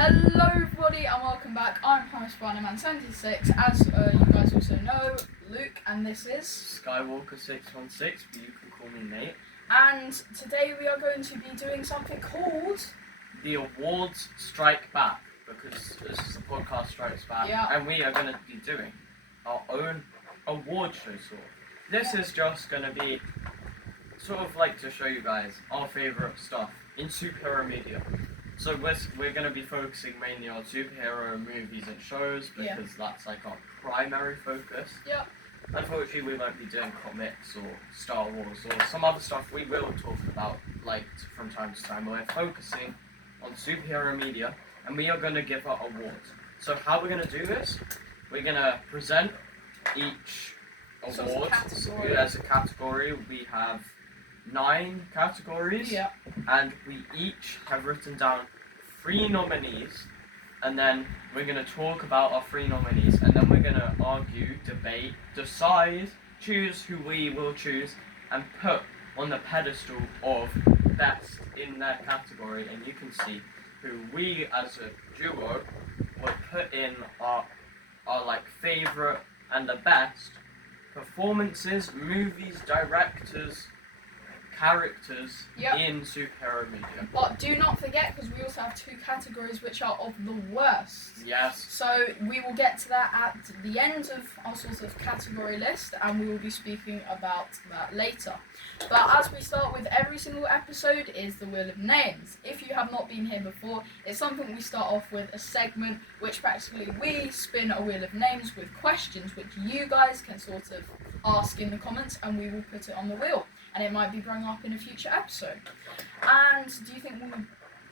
Hello everybody and welcome back. I'm Harris Barneyman76, as you guys also know, Luke, and this is Skywalker616, but you can call me Nate. And today we are going to be doing something called The Awards Strike Back, because this is the podcast Strikes Back, and we are going to be doing our own award show sort. This is just going to be sort of like to show you guys our favourite stuff in superhero media. So we're going to be focusing mainly on superhero movies and shows because that's like our primary focus. Yeah. Unfortunately, we won't be doing comics or Star Wars or some other stuff we will talk about like from time to time. We're focusing on superhero media and we are going to give out awards. So how we're going to do this, we're going to present each award as a category. We have 9 categories, and we each have written down 3 nominees, and then we're going to talk about our 3 nominees, and then we're going to argue, debate, decide, choose who we will choose, and put on the pedestal of best in their category, and you can see who we as a duo would put in our like favourite and the best performances, movies, directors, characters in superhero media. But do not forget, because we also have 2 categories which are of the worst. Yes. So we will get to that at the end of our sort of category list, and we will be speaking about that later. But as we start with every single episode is the Wheel of Names. If you have not been here before, it's something we start off with a segment which practically we spin a Wheel of Names with questions which you guys can sort of ask in the comments, and we will put it on the wheel. And it might be brought up in a future episode. And do you think we'll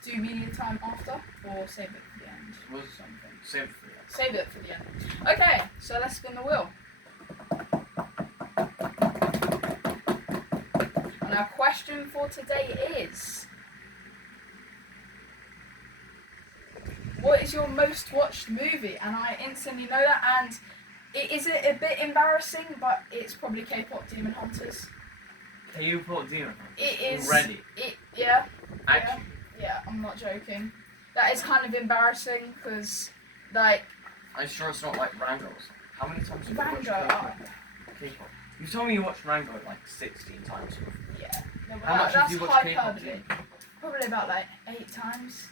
do media time after, or save it for the end? Something. Save it for the end. Save it for the end. Okay, so let's spin the wheel. And our question for today is: what is your most watched movie? And I instantly know that, and it is a bit embarrassing, but it's probably K-pop Demon Hunters. K-pop Demon Hunters? It is. Already? Actually? Yeah, I'm not joking. That is kind of embarrassing, because, like... I'm sure it's not like Rango or something. How many times have you watched Rango? K-pop? You told me you watched Rango like 16 times. Yeah. No, How much have you watched K-pop? Probably about like 8 times.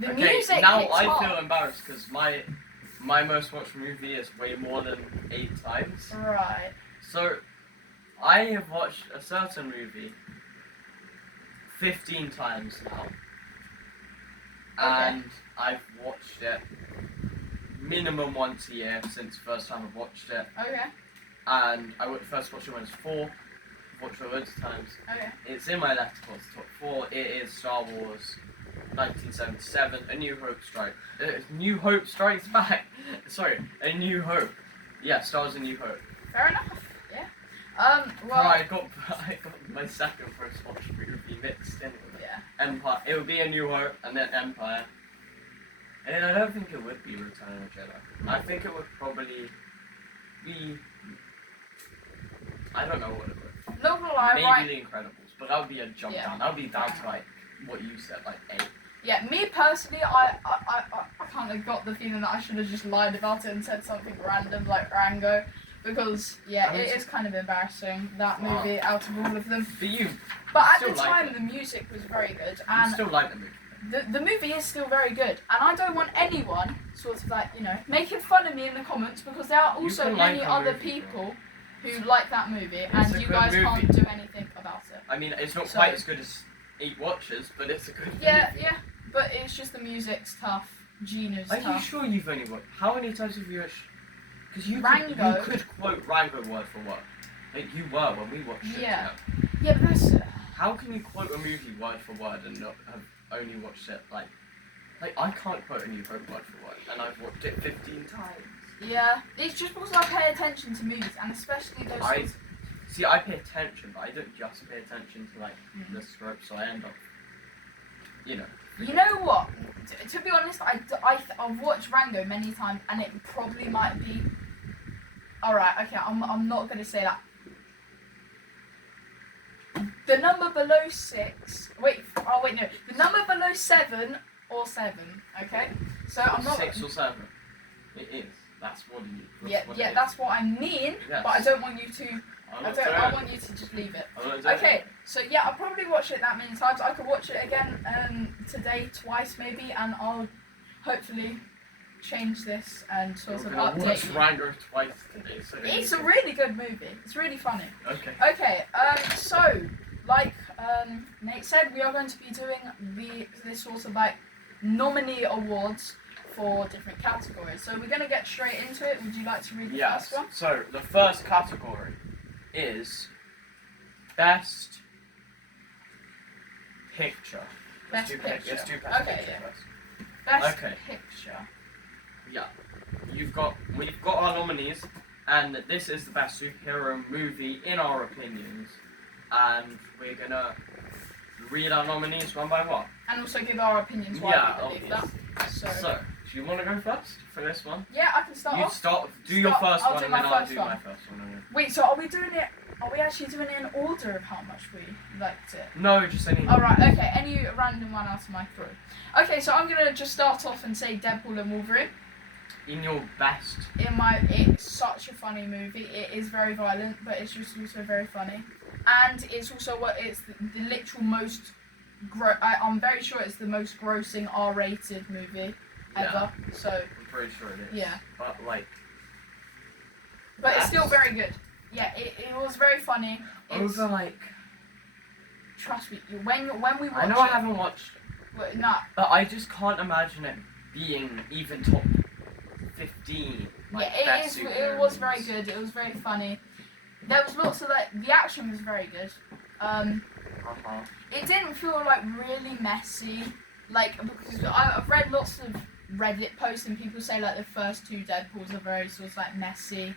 The okay, music now hits I hard. feel embarrassed because my most watched movie is way more than 8 times. Right. So, I have watched a certain movie 15 times now. And I've watched it minimum once a year since the first time I've watched it. Okay. And I first watched it when I was 4. I've watched it loads of times. Okay. It's in my Letterboxd top 4. It is Star Wars 1977, A New Hope New Hope Strikes Back. Sorry, A New Hope. Yeah, Star Wars A New Hope. Fair enough. Yeah. Well. I got my second first watch movie mixed in with it. Empire. It would be A New Hope and then Empire. And I don't think it would be Return of the Jedi. I think it would probably be. I don't know what it would. Not gonna lie, Maybe The Incredibles, but that would be a jump down. That would be down to like what you said, like 8. Yeah, me personally, I kind of got the feeling that I should have just lied about it and said something random like Rango, because it is kind of embarrassing, that movie out of all of them. For you. But at the time, the music was very good, and you still like the movie. The movie is still very good, and I don't want anyone sort of like making fun of me in the comments, because there are also many other people who like that movie, and you guys can't do anything about it. I mean, it's not quite as good as 8 Watches, but it's a good movie. Yeah, but it's just the music's tough, Gina's tough. Are you sure you've only watched? How many times have you watched? Because you could quote Rango word for word. Like you were when we watched it. Yeah, but that's... How can you quote a movie word for word and not have only watched it like I can't quote A New Hope word for word, and I've watched it 15 times. Yeah, it's just because I pay attention to movies, and especially those. I pay attention, but I don't just pay attention to like the script, so I end up, You know what? To be honest, I've watched Rango many times, and it probably might be. Alright, okay, I'm not gonna say that. The number below 6. The number below 7 or 7. Okay, so I'm not. 6 or 7. It is. That's what it is. That's what I mean. Yes. But I don't want you to. I want you to just leave it. Okay, so yeah, I'll probably watch it that many times. I could watch it again today twice maybe, and I'll hopefully change this and sort of update you. Rango twice today. So It's a really good movie. It's really funny. Okay. Okay, so like Nate said, we are going to be doing this sort of like nominee awards for different categories. So we're going to get straight into it. Would you like to read the first one? So the first category is Best Picture. Best Picture. Let's do Best Okay, Picture yeah. first. Best Picture. Yeah. We've got our nominees, and this is the best superhero movie in our opinions, and we're gonna read our nominees one by one. And also give our opinions why we believe that. So, do you want to go first for this one? yeah, I can start You off. start. Do your first I'll one, do and my then I'll first do one. my first one. Okay. Wait, so are we actually doing it in order of how much we liked it? No, just any. Alright, okay, any random one out of my 3. Okay, so I'm gonna just start off and say Deadpool and Wolverine. In your best. It's such a funny movie. It is very violent, but it's just also very funny. And it's also it's the literal most I'm very sure it's the most grossing R-rated movie ever. Yeah. So I'm pretty sure it is. yeah. But like. But it's still very good. Yeah, it was very funny. It's, Over like. trust me, when we watch I know I haven't watched it, nah, but I just can't imagine it being even top 15. Like, yeah, best it was very superheroes. good. It was very funny. There was lots of the action was very good. It didn't feel like really messy, like because I've read lots of Reddit posts and people say like the first 2 Deadpools are very sort of like messy.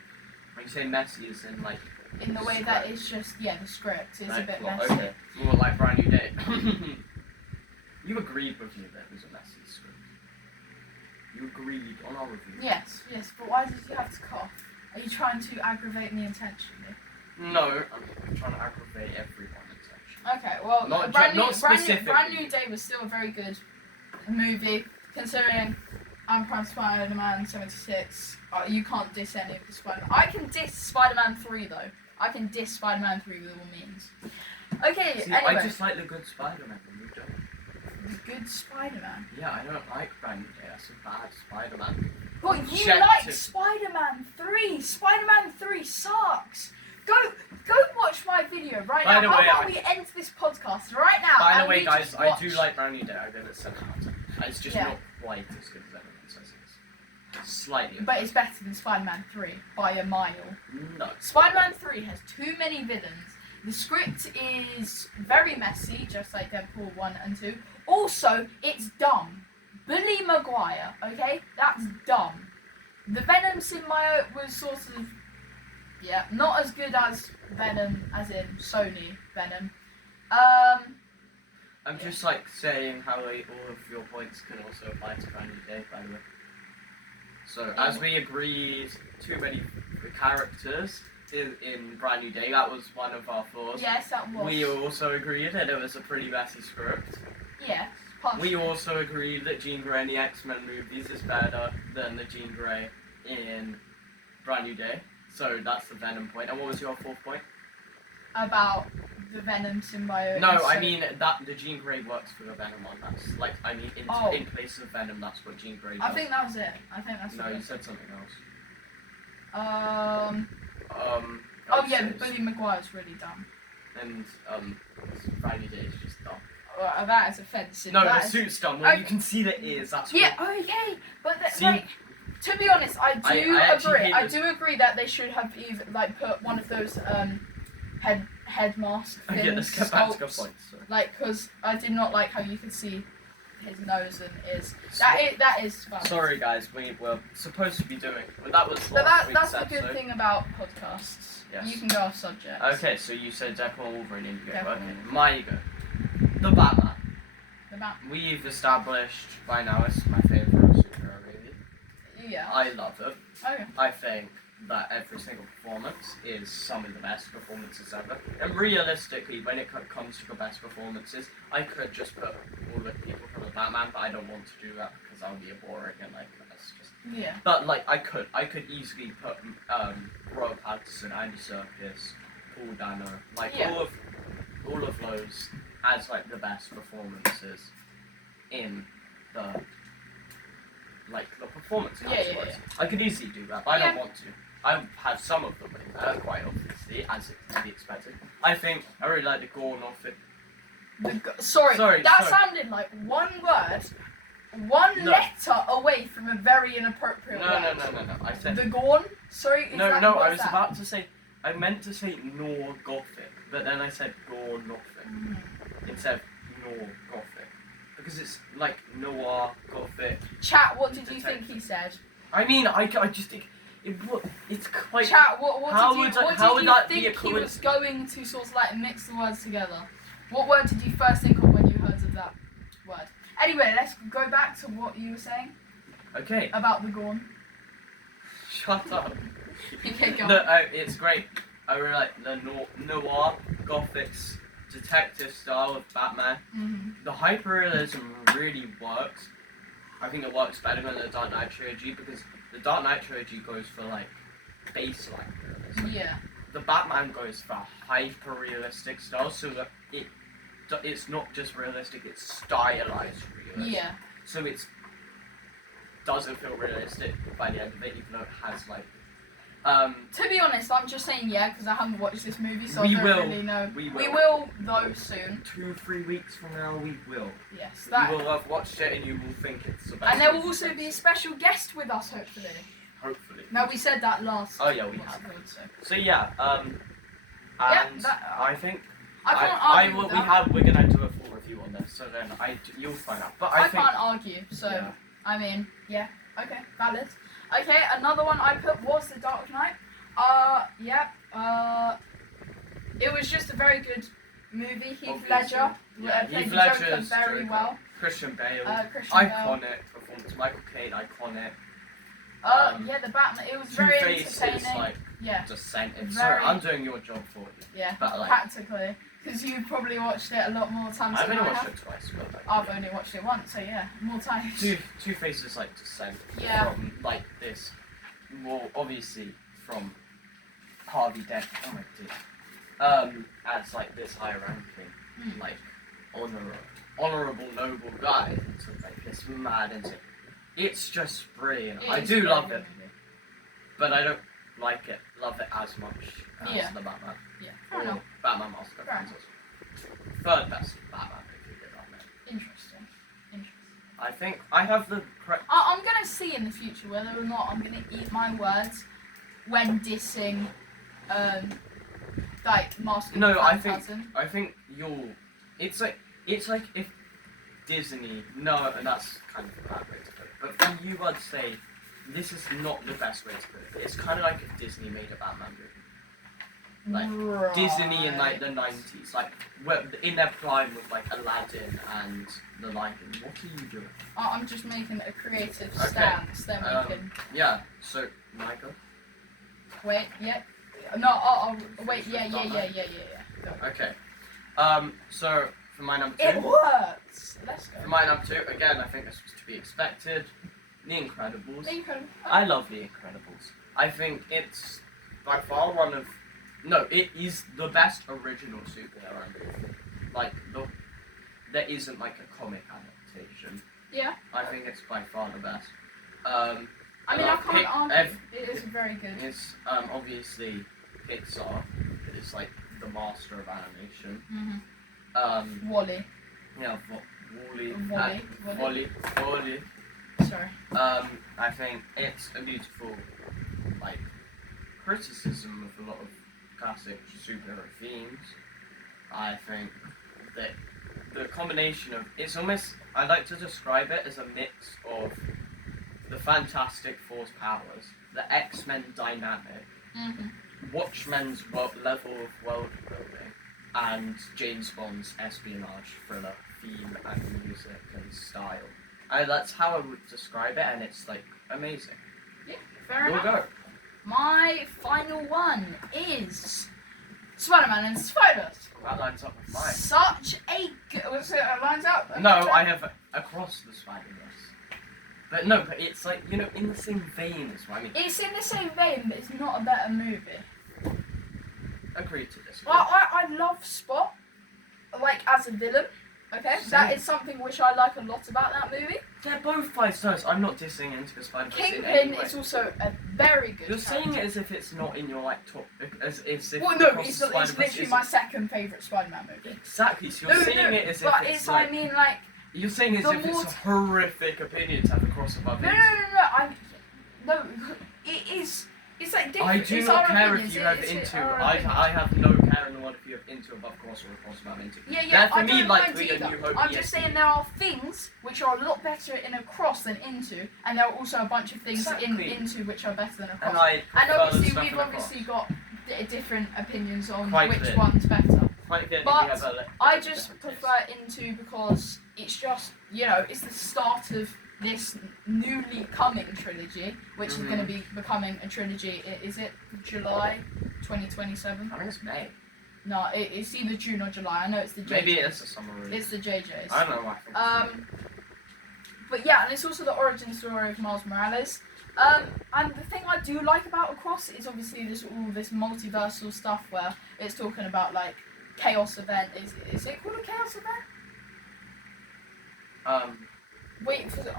When you say messy, is in like. In the way that it's just the script is like, a bit what, messy. okay. More like Brand New Day. You agreed with me that it was a messy script. You agreed on our review. Yes, but why did you have to cough? Are you trying to aggravate me intentionally? No, I'm trying to aggravate everyone intentionally. Okay, well, Not Brand specifically. New Day was still a very good movie, considering I'm Prime Spider-Man 76. You can't diss any of the Spider-Man. I can diss Spider-Man 3 though. I can diss Spider-Man 3 with all means. Okay, See, anyway. I just like the good Spider-Man and you don't. The good Spider-Man. Yeah, I don't like Brand New Day. That's a bad Spider-Man. Well, you Checked like it. Spider-Man 3. Spider-Man 3 sucks. Go watch my video right By now. the How way, about we end this podcast right now? By the and way, we guys, just I watch- do like Brand New Day. I give it 7 out of 10. It's just Yeah. not quite as good as everyone says it is. Slightly. But it's better than Spider-Man 3 by a mile. No. Spider-Man 3 has too many villains. The script is very messy, just like Deadpool 1 and 2. Also, it's dumb. Billy Maguire, okay? That's dumb. The Venom symbiote was sort of, not as good as Venom, as in Sony Venom. I'm just like saying how like, all of your points can also apply to Brand New Day, by the way. So, as we agreed, too many characters in Brand New Day, that was one of our flaws. Yes, that was. We also agreed that it was a pretty messy script. Yes, partially. We also agreed that Jean Grey in the X-Men movies is better than the Jean Grey in Brand New Day. So that's the Venom point. And what was your 4th point? About the Venom symbiote. No, and I so- mean that the Jean Grey works for the Venom one. That's like in place of Venom, that's what Jean Grey does. I think that was it. I think that's No, it. you said something else. Oh yeah, Billy Maguire's really dumb. And Brand New Day is just dumb. Well, that is offensive. No, that the is- suit's dumb. Well, Okay. you can see the ears. That's Yeah, what, okay, but See- like, to be honest, I do I actually agree. hate I this- do agree that they should have either like put one of those head mask things. Okay, let's get back to your sculpts, points. Sorry. Like, because I did not like how you could see his nose and ears. So- That is fun. Sorry, guys. We were supposed to be doing, but that was But last that's week's the good episode. thing about podcasts. Yes. You can go off subject. Okay, so you said Deadpool, Wolverine, Indigo. Deadpool. Okay, my go. The Batman. The map. We've established by now it's my favourite superhero movie. Yeah. I love it. Okay. I think that every single performance is some of the best performances ever. And realistically, when it comes to the best performances, I could just put all the people from the Batman, but I don't want to do that because that would be boring and like that's just. Yeah. But like I could easily put Robert Pattinson, Andy Serkis, Paul Dano, like Yeah. all of those as like the best performances in the performance categories. I could easily do that, but I don't want to. I have some of them in there, quite obviously, as it to be expected. I think I really like the Gorn of it. Sorry, that sounded like one word, one letter away from a very inappropriate word. No. I said the Gorn. Sorry. I was about to say. I meant to say Nor Gothic, but then I said Gornothic instead of Nor Gothic because it's like noir Gothic. Chat. What did you think he said? I mean, I just think it's quite. Chat. What did you think he was was going to sort of like mix the words together? What word did you first think of when you heard of that word? Anyway, let's go back to what you were saying. Okay. About the Gorn. Shut up. Okay, go on. No, it's great. I really like the noir Gothic detective style of Batman. Mm-hmm. The hyperrealism really works. I think it works better than the Dark Knight trilogy because the Dark Knight trilogy goes for like baseline realism. Yeah. The Batman goes for hyper-realistic style, so that it's not just realistic; it's stylized realism. Yeah. So it doesn't feel realistic by the end of it, even though it has like. To be honest, I'm just saying because I haven't watched this movie, so we I don't really know. We will though soon. 2-3 weeks from now, we will. Yes. You will have watched it and you will think it's the best. And there will also be a special guest with us, hopefully. Hopefully. No, we said that last. Oh yeah, we have. So yeah, and I think I can't argue with that. we're gonna do a full review on this, so then you'll find out. But I think, can't argue, so yeah. I mean, yeah, okay, valid. Okay, another one I put was The Dark Knight. It was just a very good movie. Heath Ledger played Heath the Ledger's Joker very Joker. well. Christian Bale, Christian Bale. iconic performance. Michael Caine, iconic. The Batman. It was very Two-Face entertaining. is like Yeah. just sentence. Very- Sorry, I'm doing your job for you. Yeah, But, like- practically. Because you probably watched it a lot more times I've than only I watched have. it twice, but like, I've only watched it once, so yeah, more times. Two-Face is like descent Yeah. from like this. Well, obviously from Harvey Dent. Oh my dear. As like this high ranking, like honorable, noble guy into like this mad into. It's just brilliant. I do love it, but I don't love it as much as the Batman. Yeah, fair Or enough. Batman Master Fair Race. Third best Batman if you did on it. Interesting. I think I have the correct. I'm gonna see in the future whether or not I'm gonna eat my words when dissing, like Master. No, I Phantasm. think you'll. It's like if Disney. No, and that's kind of a bad way to put it. But for you, I'd say this is not the best way to put it. It's kind of like if Disney made a Batman movie. Like Right. Disney in like the 90s, like in their prime with like Aladdin and The Lion King. What are you doing? I'm just making a creative Okay. stance. Then we can Yeah. So Michael. wait. Yeah. No. I'll wait. Yeah. Go. Okay. So for my number 2. It works. Let's go. For my number 2, again, I think this was to be expected. The Incredibles. Incredible. I love The Incredibles. I think it's by far one of. No, it is the best original superhero movie. Like, there isn't like a comic adaptation. Yeah. I think it's by far the best. I mean, I can't argue. It is very good. It's obviously Pixar. It is like the master of animation. Mm-hmm. Wally. Yeah, Wally. Wally. Sorry. I think it's a beautiful, like, criticism of a lot of classic superhero themes. I think that the combination of it's almost I like to describe it as a mix of the Fantastic Four's powers, the X-Men dynamic, Watchmen's level of world building, and James Bond's espionage thriller theme and music and style. And that's how I would describe it, and it's like amazing. Yeah, fair You'll enough. go. My final one is Spider-Man and Spider-Verse. That lines up with mine. Such a good. It lines up. Okay, No, fair. I have Across the Spider-Verse. But no, but it's like, you know, in the same vein as well. I mean, It's in the same vein, but it's not a better movie. agree to this. I love Spot, like, as a villain. Okay, that Same. is something which I like a lot about that movie. They're both 5 stars. I'm not dissing Into the Spider-Verse in any Kingpin way. is also a very good. You're saying character. it as if it's not in your like top, as if. Well, no, Across it's, the it's Spider-Verse literally isn't- my second favourite Spider-Man movie. Exactly. So you're saying it as if but it's I like. mean, like, You're saying as the if it's more a horrific opinion to have across above no, it is. It's like different. I do it's not our care opinions. if you have It's Into. our I opinions. have no care in the world if you have Into above cross or across above Into. Yeah, That for I me, don't like, mind we either. and New Hope I'm just saying there are things which are a lot better in Across than Into, and there are also a bunch of things Exactly. in Into which are better than Across. And I And prefer the obviously, stuff we've in obviously Across. got different opinions on Quite which clear. one's better. Quite clearly But we have a I just different taste. prefer Into because it's just, you know, it's the start of this newly coming trilogy, which is going to be becoming a trilogy. Is it July 2027? I think it's May. No, it's either June or July. I know it's the JJs. Maybe it's a summer release. It's the JJs. I don't know. I think But yeah, and it's also the origin story of Miles Morales. And the thing I do like about Across is obviously all this multiversal stuff where it's talking about like chaos event. Is it called a chaos event? Wait for the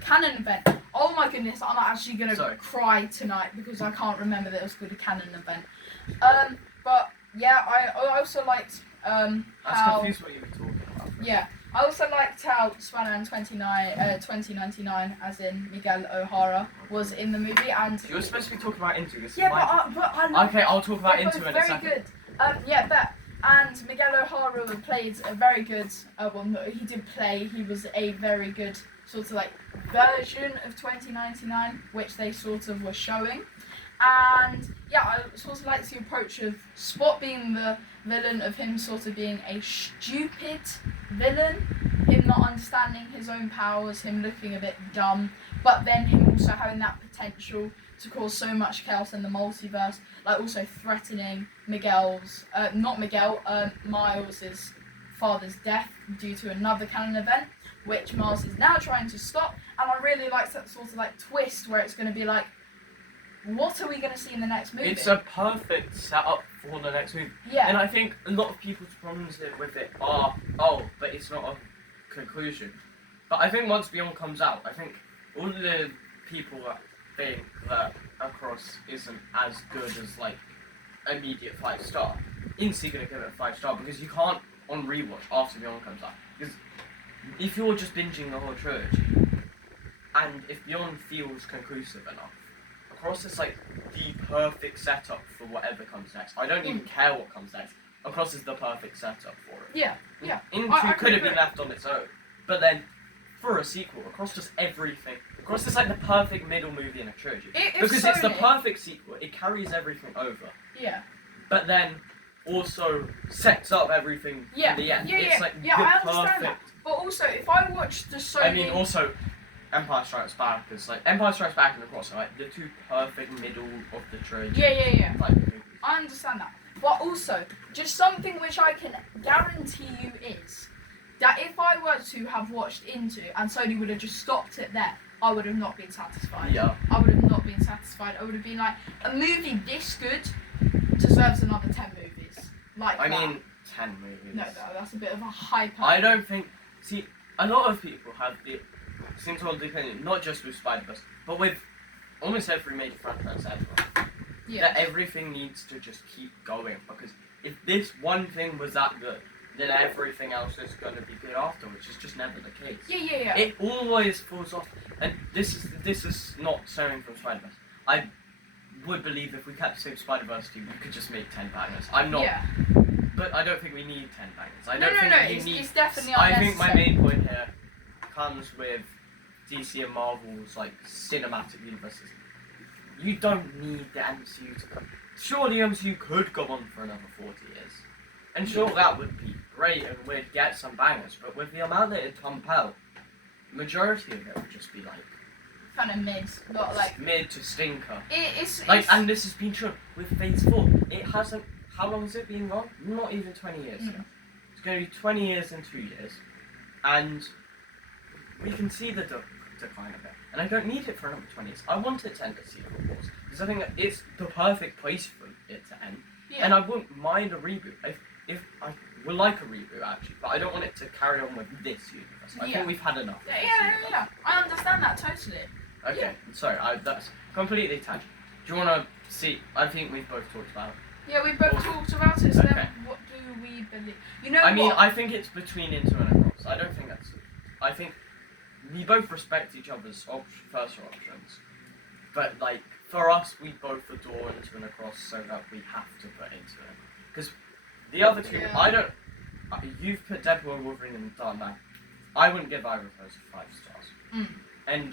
canon event. Oh my goodness, I'm actually gonna Sorry. cry tonight because I can't remember that it was called a canon event. But yeah, I also liked I was how confused what you were talking about. yeah. I also liked how Spider-Man 2099, as in Miguel O'Hara, was in the movie, and You were supposed to be talking about Into. This is yeah, my- but I love Okay, I'll talk about they're Into both in a very second. good. Yeah, but and Miguel O'Hara played a very good. Well, no, he did play. He was a very good sort of like version of 2099, which they sort of were showing. And yeah, I sort of like the approach of Spot being the villain, of him sort of being a stupid villain, him not understanding his own powers, him looking a bit dumb, but then him also having that potential to cause so much chaos in the multiverse, like also threatening Miles' father's death due to another canon event, which Miles is now trying to stop. And I really like that sort of like twist where it's going to be like, what are we going to see in the next movie? It's a perfect setup for the next movie. yeah. And I think a lot of people's problems with it are, but it's not a conclusion. But I think once Beyond comes out, I think all the people that think that Across isn't as good as like immediate 5-star, instantly gonna give it a 5-star because you can't on rewatch after Beyond comes out. Because if you're just binging the whole trilogy, and if Beyond feels conclusive enough, Across is like the perfect setup for whatever comes next. I don't even care what comes next. Across is the perfect setup for it. Yeah. Into I could have agree. been left on its own, but then for a sequel, Across does everything. Across is like the perfect middle movie in a trilogy because it's the perfect sequel. It carries everything over, Yeah. but then also sets up everything Yeah. for the end. Yeah, It's yeah. like Yeah, the I understand perfect. that. But also, if I watched the Sony... I mean, also, Empire Strikes Back is like Empire Strikes Back and Across are like the two perfect middle of the trilogy. Yeah. Type of movies. I understand that. But also, just something which I can guarantee you is that if I were to have watched Into and Sony would have just stopped it there, I would have not been satisfied. Yeah. I would have not been satisfied. I would have been like, a movie this good deserves another 10 movies. Like I that. mean, 10 movies. No, that's a bit of a hyper. I don't think. See, a lot of people seem to hold the opinion, not just with Spider-Verse, but with almost every major franchise ever, Yeah. that everything needs to just keep going. Because if this one thing was that good, then everything else is going to be good after, which is just never the case. Yeah. It always falls off, and this is not stemming from Spider-Verse. I would believe if we kept the same Spider-Verse team, we could just make 10 bangers. I'm not, Yeah. but I don't think we need 10 bangers. I No, don't think we need. it's definitely I unnecessary. think my main point here comes with DC and Marvel's like cinematic universes. You don't need the MCU to come. Sure, the MCU could go on for another 40 years, and sure that would be great, and we'd get some bangers. But with the amount that it pump out, majority of it would just be like kind of mid, not like mid to stinker. it's Like, and this has been true with Phase 4. It hasn't. How long has it been gone? Not even 20 years. Mm. It's going to be 20 years in 2 years, and we can see the decline of it. And I don't need it for another 20 years. I want it to end at Secret Wars because I think that it's the perfect place for it to end. Yeah. And I wouldn't mind a reboot if I would like a reboot actually, but I don't want it to carry on with this universe. I think we've had enough. Of this universe. Yeah. I understand that totally. Okay, sorry, that's completely tangent. Do you want to see? I think we've both talked about it. Yeah, we both talked about it. So then, what do we believe? You know I mean, what? I think it's between Into and Across. I don't think that's. I think we both respect each other's first options, but like for us, we both adore Into and Across, so that we have to put Into it. Because the other two, Yeah. I don't. You've put Deadpool and Wolverine in the Dark Knight. I wouldn't give either of those 5 stars. And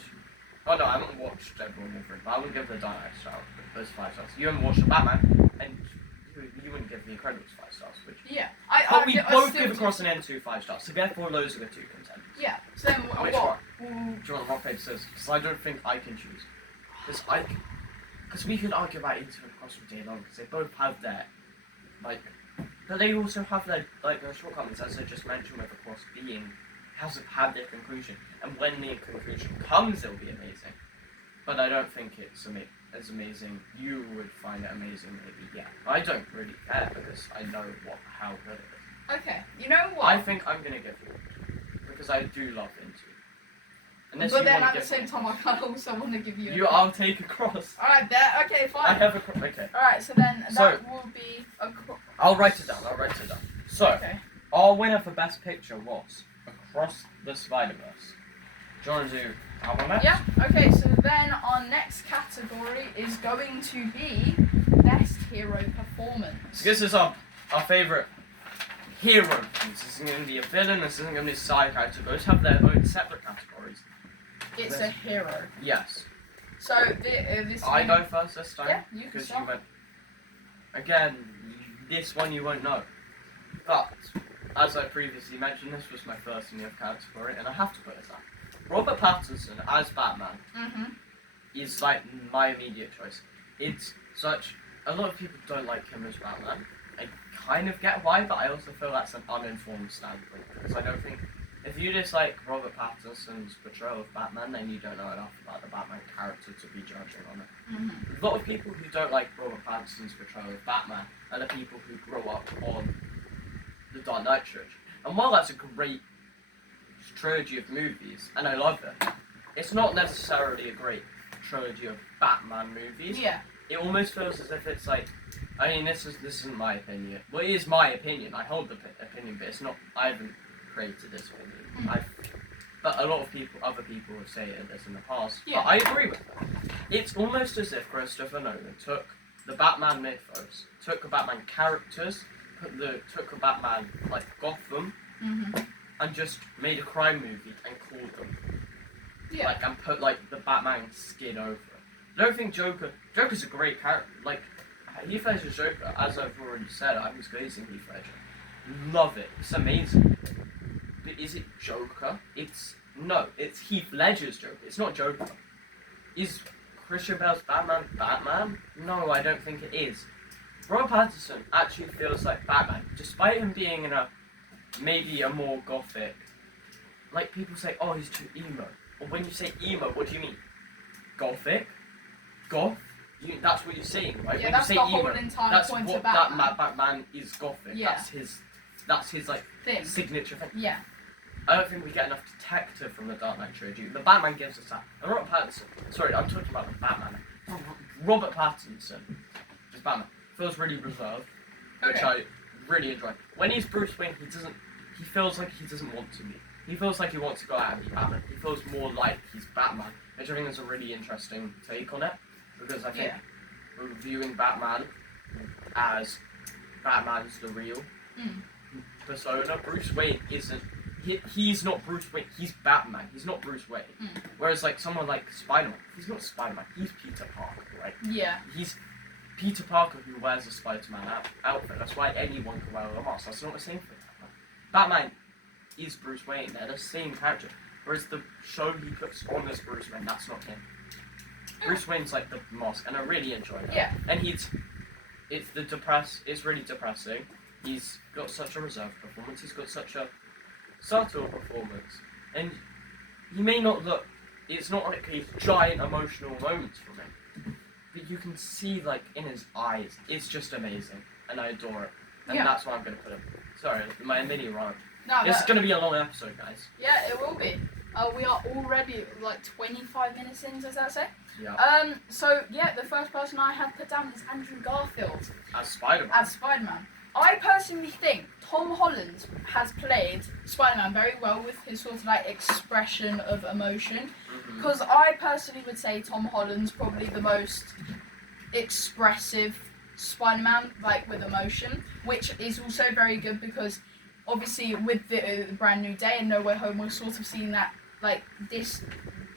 oh no, I haven't watched Deadpool and Wolverine, but I wouldn't give the Dark Knight those 5 stars. You haven't watched the Batman, and you wouldn't give the Incredibles 5 stars, which. Yeah, But we both give Across and N2 5 stars. So therefore, those are the 2 contenders. Yeah. So then, Which what? one? Do you want rock paper scissors? Because I don't think I can choose. Because we could argue about Into and Across all day long. Because they both have their but they also have their their shortcomings, as I just mentioned, with Across hasn't had their conclusion, and when the conclusion comes, it'll be amazing. But I don't think it's as amazing. You would find it amazing, maybe. Yeah, I don't really care because I know how good it is. Okay, you know what? I think I'm gonna give it because I do love Into. Unless but you then wanna at the give same time, I kind of also want to give you. I'll take Across. Alright, there. Okay, fine. I have a okay. Alright, so then So- that will be I'll write it down. So, Okay. our winner for Best Picture was Across the Spider-Verse. Do you want to do our one next? Yeah. Okay. So then our next category is going to be Best Hero Performance. So this is our favourite hero. This isn't going to be a villain. This isn't going to be a side character. Those have their own separate categories. It's a hero. Yes. So this. I go first this time. Yeah, you can Because start. you went. Again, this one you won't know. But, as I previously mentioned, this was my first in the category, and I have to put it down. Robert Pattinson as Batman is like my immediate choice. It's such. A lot of people don't like him as Batman. I kind of get why, but I also feel that's an uninformed standpoint. Because I don't think. If you dislike Robert Pattinson's portrayal of Batman, then you don't know enough about the Batman character to be judging on it. A lot of people who don't like Robert Pattinson's portrayal of Batman are the people who grow up on the Dark Knight trilogy. And while that's a great trilogy of movies, and I love it, it's not necessarily a great trilogy of Batman movies. Yeah. It almost feels as if it's like, I mean, this isn't my opinion. Well, it is my opinion. I hold the opinion, but it's not. I haven't created this opinion. But a lot of other people have stated this in the past. Yeah. But I agree with that. It's almost as if Christopher Nolan took the Batman mythos, took the Batman characters, took a Batman like Gotham, and just made a crime movie and called them Yeah. and put the Batman skin over it. I don't think Joker's a great character. Like Heath Ledger's Joker, as I've already said, I was glazing Heath Ledger. Love it. It's amazing. But is it Joker? It's Heath Ledger's Joker. It's not Joker. Is Christian Bale's Batman? No, I don't think it is. Robert Pattinson actually feels like Batman, despite him being in maybe a more gothic. Like people say, oh, he's too emo. Or when you say emo, what do you mean? Gothic? Goth? That's what you're saying, right? Yeah, when that's you the say whole emo, entire that's point what of Batman. Batman is gothic. Yeah. That's his like Thing. signature thing. Yeah. I don't think we get enough detective from the Dark Knight trilogy. The Batman gives us that. And Robert Pattinson, sorry, I'm talking about the Batman. Robert Pattinson, just Batman, feels really reserved, which Okay. I really enjoy. When he's Bruce Wayne, he feels like he doesn't want to be. He feels like he wants to go out and be Batman. He feels more like he's Batman, which I think is a really interesting take on it. Because I think viewing Batman as Batman's the real persona, Bruce Wayne isn't. He's not Bruce Wayne. He's Batman. He's not Bruce Wayne. Whereas like someone like Spider-Man, he's not Spider-Man. He's Peter Parker, right? Yeah. He's Peter Parker who wears a Spider-Man outfit. That's why anyone can wear a mask. That's not the same for Batman. Batman is Bruce Wayne. They're the same character. Whereas the show he puts on as Bruce Wayne, that's not him. Bruce Wayne's like the mask, and I really enjoy that. Yeah. And it's really depressing. He's got such a reserved performance. He's got such a subtle performance, and he may not look. It's not like these giant emotional moments from him, but you can see like in his eyes. It's just amazing, and I adore it. And Yeah. that's why I'm gonna put him. Sorry, my mini rant. No, It's gonna be a long episode, guys. yeah, it will be. We are already like 25 minutes in, does that say? Yeah. So yeah, the first person I had put down is Andrew Garfield As Spider-Man. as Spider-Man. I personally think Tom Holland has played Spider-Man very well with his sort of like expression of emotion. Mhm. Because I personally would say Tom Holland's probably the most expressive Spider-Man, like with emotion, which is also very good because obviously with the Brand New Day and No Way Home, we're sort of seeing that like this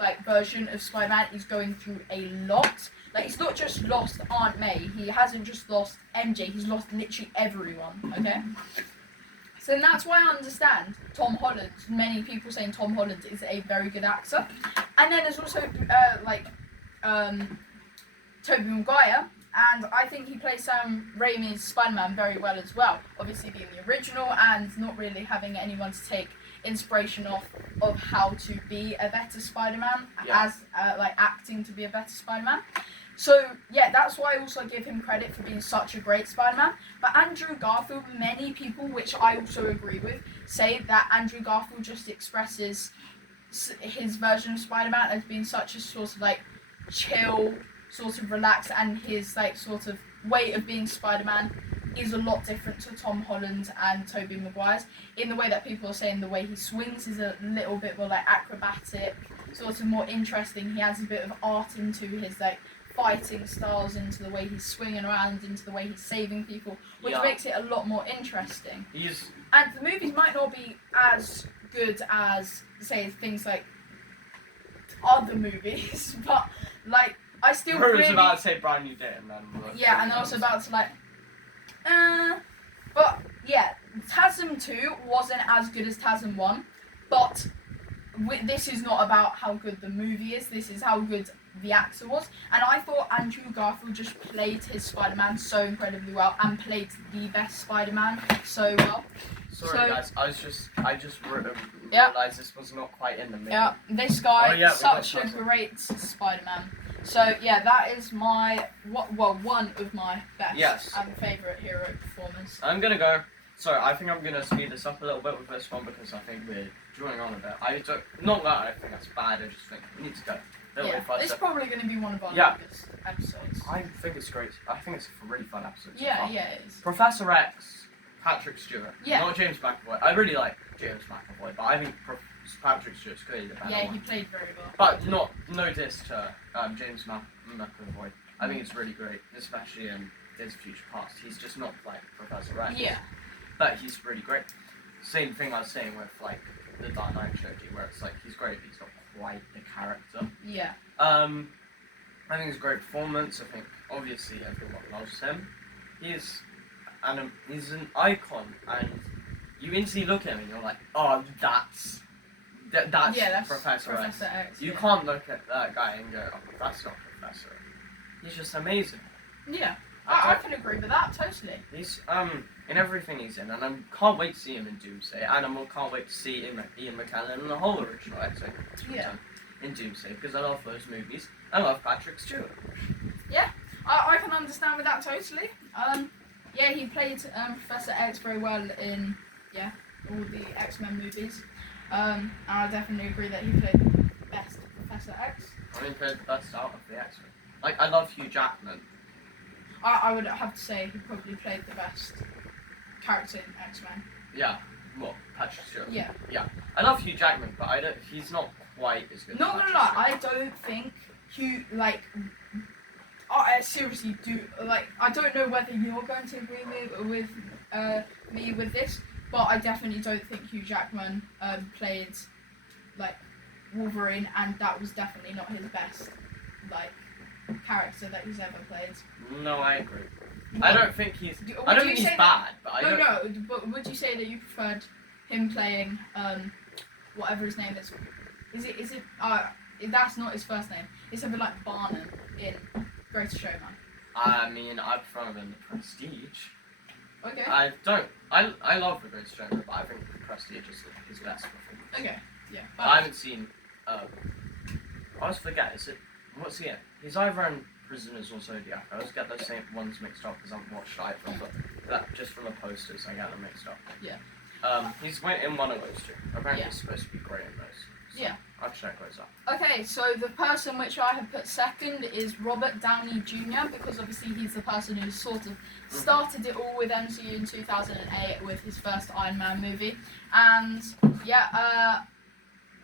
like version of Spider-Man is going through a lot. Like he's not just lost Aunt May, he hasn't just lost MJ, he's lost literally everyone. Okay. So that's why I understand Tom Holland. Many people saying Tom Holland is a very good actor, and then there's also Tobey Maguire, and I think he plays Sam Raimi's Spider-Man very well as well. Obviously being the original and not really having anyone to take inspiration off of how to be a better Spider-Man, Yeah. as like acting to be a better Spider-Man. So yeah, that's why I also give him credit for being such a great Spider-Man. But Andrew Garfield, many people, which I also agree with, say that Andrew Garfield just expresses his version of Spider-Man as being such a sort of like chill, sort of relaxed, and his like sort of way of being Spider-Man is a lot different to Tom Holland and Tobey Maguire's, in the way that people are saying the way he swings is a little bit more like acrobatic, sort of more interesting. He has a bit of art into his like fighting styles, into the way he's swinging around, into the way he's saving people, which Yeah. makes it a lot more interesting. He's And the movies might not be as good as, say, things like other movies, but like I still I was really about to say Brand New Day, and then yeah, and I was about to like, but yeah, TASM 2 wasn't as good as TASM 1, but this is not about how good the movie is, this is how good the actor was, and I thought Andrew Garfield just played his Spider-Man so incredibly well, and played the best Spider-Man so well. Sorry So- guys, I just Yeah. realised this was not quite in the middle. Yeah, this guy, Oh, yeah, we got such a TASM. great Spider-Man. So yeah, that is my, one of my best Yes. and favourite hero performers. I'm gonna go. Sorry, I think I'm gonna speed this up a little bit with this one because I think we're drawing on a bit. Not that I think that's bad. I just think we need to go a little Yeah, bit faster. it's probably going to be one of our Yeah. biggest episodes. I think it's great. I think it's a really fun episode. so Yeah, far. yeah, it is. Professor X, Patrick Stewart. Yeah. Not James McAvoy. I really like James McAvoy, but I think Patrick Stewart's clearly the better Yeah, one. he played very well. But no diss to James McAvoy. I think it's really great, especially in Days of Future Past. He's just not like Professor X. Yeah, But he's really great. Same thing I was saying with like the Dark Knight trilogy, where it's like he's great, but he's not quite the character. yeah, I think it's a great performance. I think obviously everyone loves him. He's an icon, and you instantly look at him and you're like, oh, that's yeah, that's Professor X. X. You yeah. can't look at that guy and go, oh, that's not Professor. He's just amazing. Yeah, I can agree with that totally. He's in everything he's in, and I can't wait to see him in Doomsday, and I can't wait to see Ian McKellen and the whole original X-Men Yeah, in Doomsday, because I love those movies. I love Patrick Stewart. I can understand with that totally. Yeah, he played Professor X very well in all the X-Men movies. And I definitely agree that he played the best Professor X. I mean, the best out of the X-Men. Like, I love Hugh Jackman. I would have to say he probably played the best character in X-Men. Yeah, what, Patrick Stewart? Yeah. I love Hugh Jackman, but he's not quite as good. Not as gonna Patrick lie, Stewart. I don't think Hugh, like, I seriously do, like, I don't know whether you're going to agree with me with this, but I definitely don't think Hugh Jackman played, like, Wolverine, and that was definitely not his best, like, character that he's ever played. No, I agree. I don't think he's. Would I don't you think he's say bad, but I No, don't. no, but would you say that you preferred him playing, whatever his name is? Is it, that's not his first name. It's something like Barnum in Greatest Showman. I mean, I prefer him in The Prestige. Okay. I don't. I love The Greatest Showman, but I think The Prestige is his best performance. Okay. Yeah. I haven't seen I always forget. Is it what's he in? He's either in Prisoners or Zodiac. I always get those same ones mixed up because I've watched like from just from the posters. I get them mixed up. Yeah. He's in one of those two. Apparently, Yeah. he's supposed to be great in those. So Yeah. I'll check those out. Okay, so the person which I have put second is Robert Downey Jr. because obviously he's the person who sort of started it all with MCU in 2008 with his first Iron Man movie. And yeah,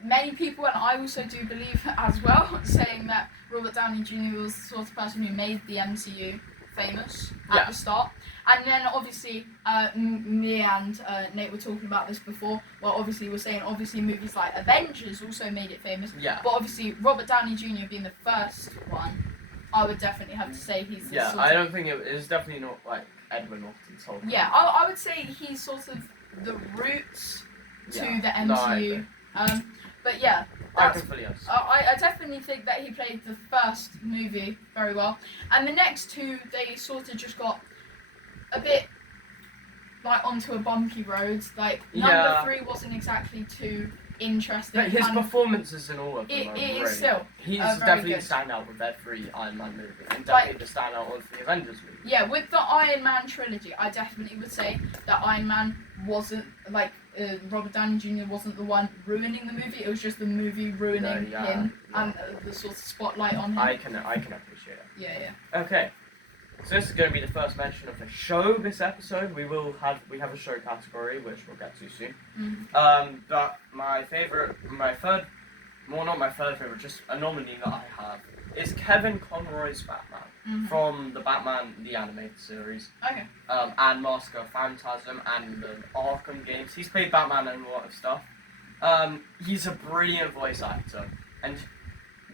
many people, and I also do believe as well, saying that Robert Downey Jr. was the sort of person who made the MCU famous at the start. And then obviously, me and Nate were talking about this before. Well, obviously we're saying obviously movies like Avengers also made it famous. Yeah. But obviously Robert Downey Jr. being the first one, I would definitely have to say he's the sort I of, don't think it's definitely not like Edward Norton's whole. yeah, I would say he's sort of the roots to the MCU. No, I agree. But yeah, I that's can fully understand. I definitely think that he played the first movie very well. And the next two, they sort of just got a bit like onto a bumpy road. Like number 3 wasn't exactly too interesting. But his and performances in all of them are it is great. still He's very definitely good. the standout with every Iron Man movie, and Like- definitely the standout of the Avengers movie. Yeah, with the Iron Man trilogy, I definitely would say that Iron Man wasn't like Robert Downey Jr. wasn't the one ruining the movie. It was just the movie ruining him and the sort of spotlight on him. I can appreciate it. Yeah. Okay, so this is going to be the first mention of the show this episode. We have a show category which we'll get to soon. Mm-hmm. But not my third favorite, just a nominee that I have is Kevin Conroy's Batman from the Batman the Animated Series. Okay. And Mask of Phantasm and the Arkham games. He's played Batman and a lot of stuff. He's a brilliant voice actor, and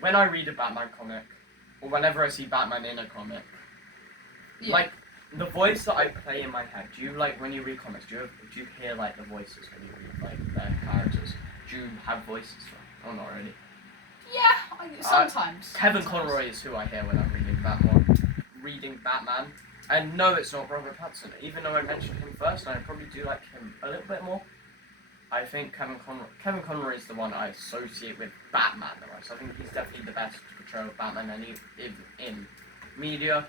when I read a Batman comic, or whenever I see Batman in a comic, Yeah. like the voice that I play in my head. Do you like when you read comics? Do you hear like the voices when you read like their characters? Do you have voices for? Or not really? Yeah, sometimes. Kevin sometimes. Conroy is who I hear when I'm reading Batman. And no, it's not Robert Pattinson. Even though I mentioned him first, and I probably do like him a little bit more. I think Kevin Conroy is the one I associate with Batman the most. I think he's definitely the best portrayal of Batman in media.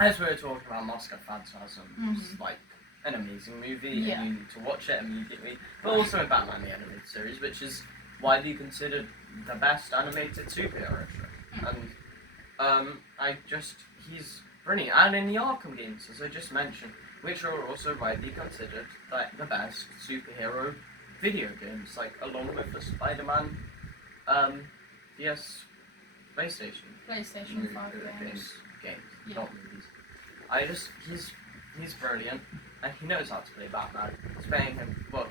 As we were talking about, Mask of Phantasm is like an amazing movie, Yeah. and you need to watch it immediately. But also in Batman the Animated Series, which is widely considered the best animated superhero show. And he's brilliant. And in the Arkham games, as I just mentioned, which are also widely considered like the best superhero video games, like along with the Spider-Man, PlayStation 5 games. games, Yeah. not movies. He's brilliant, and he knows how to play Batman. He's playing him. Well,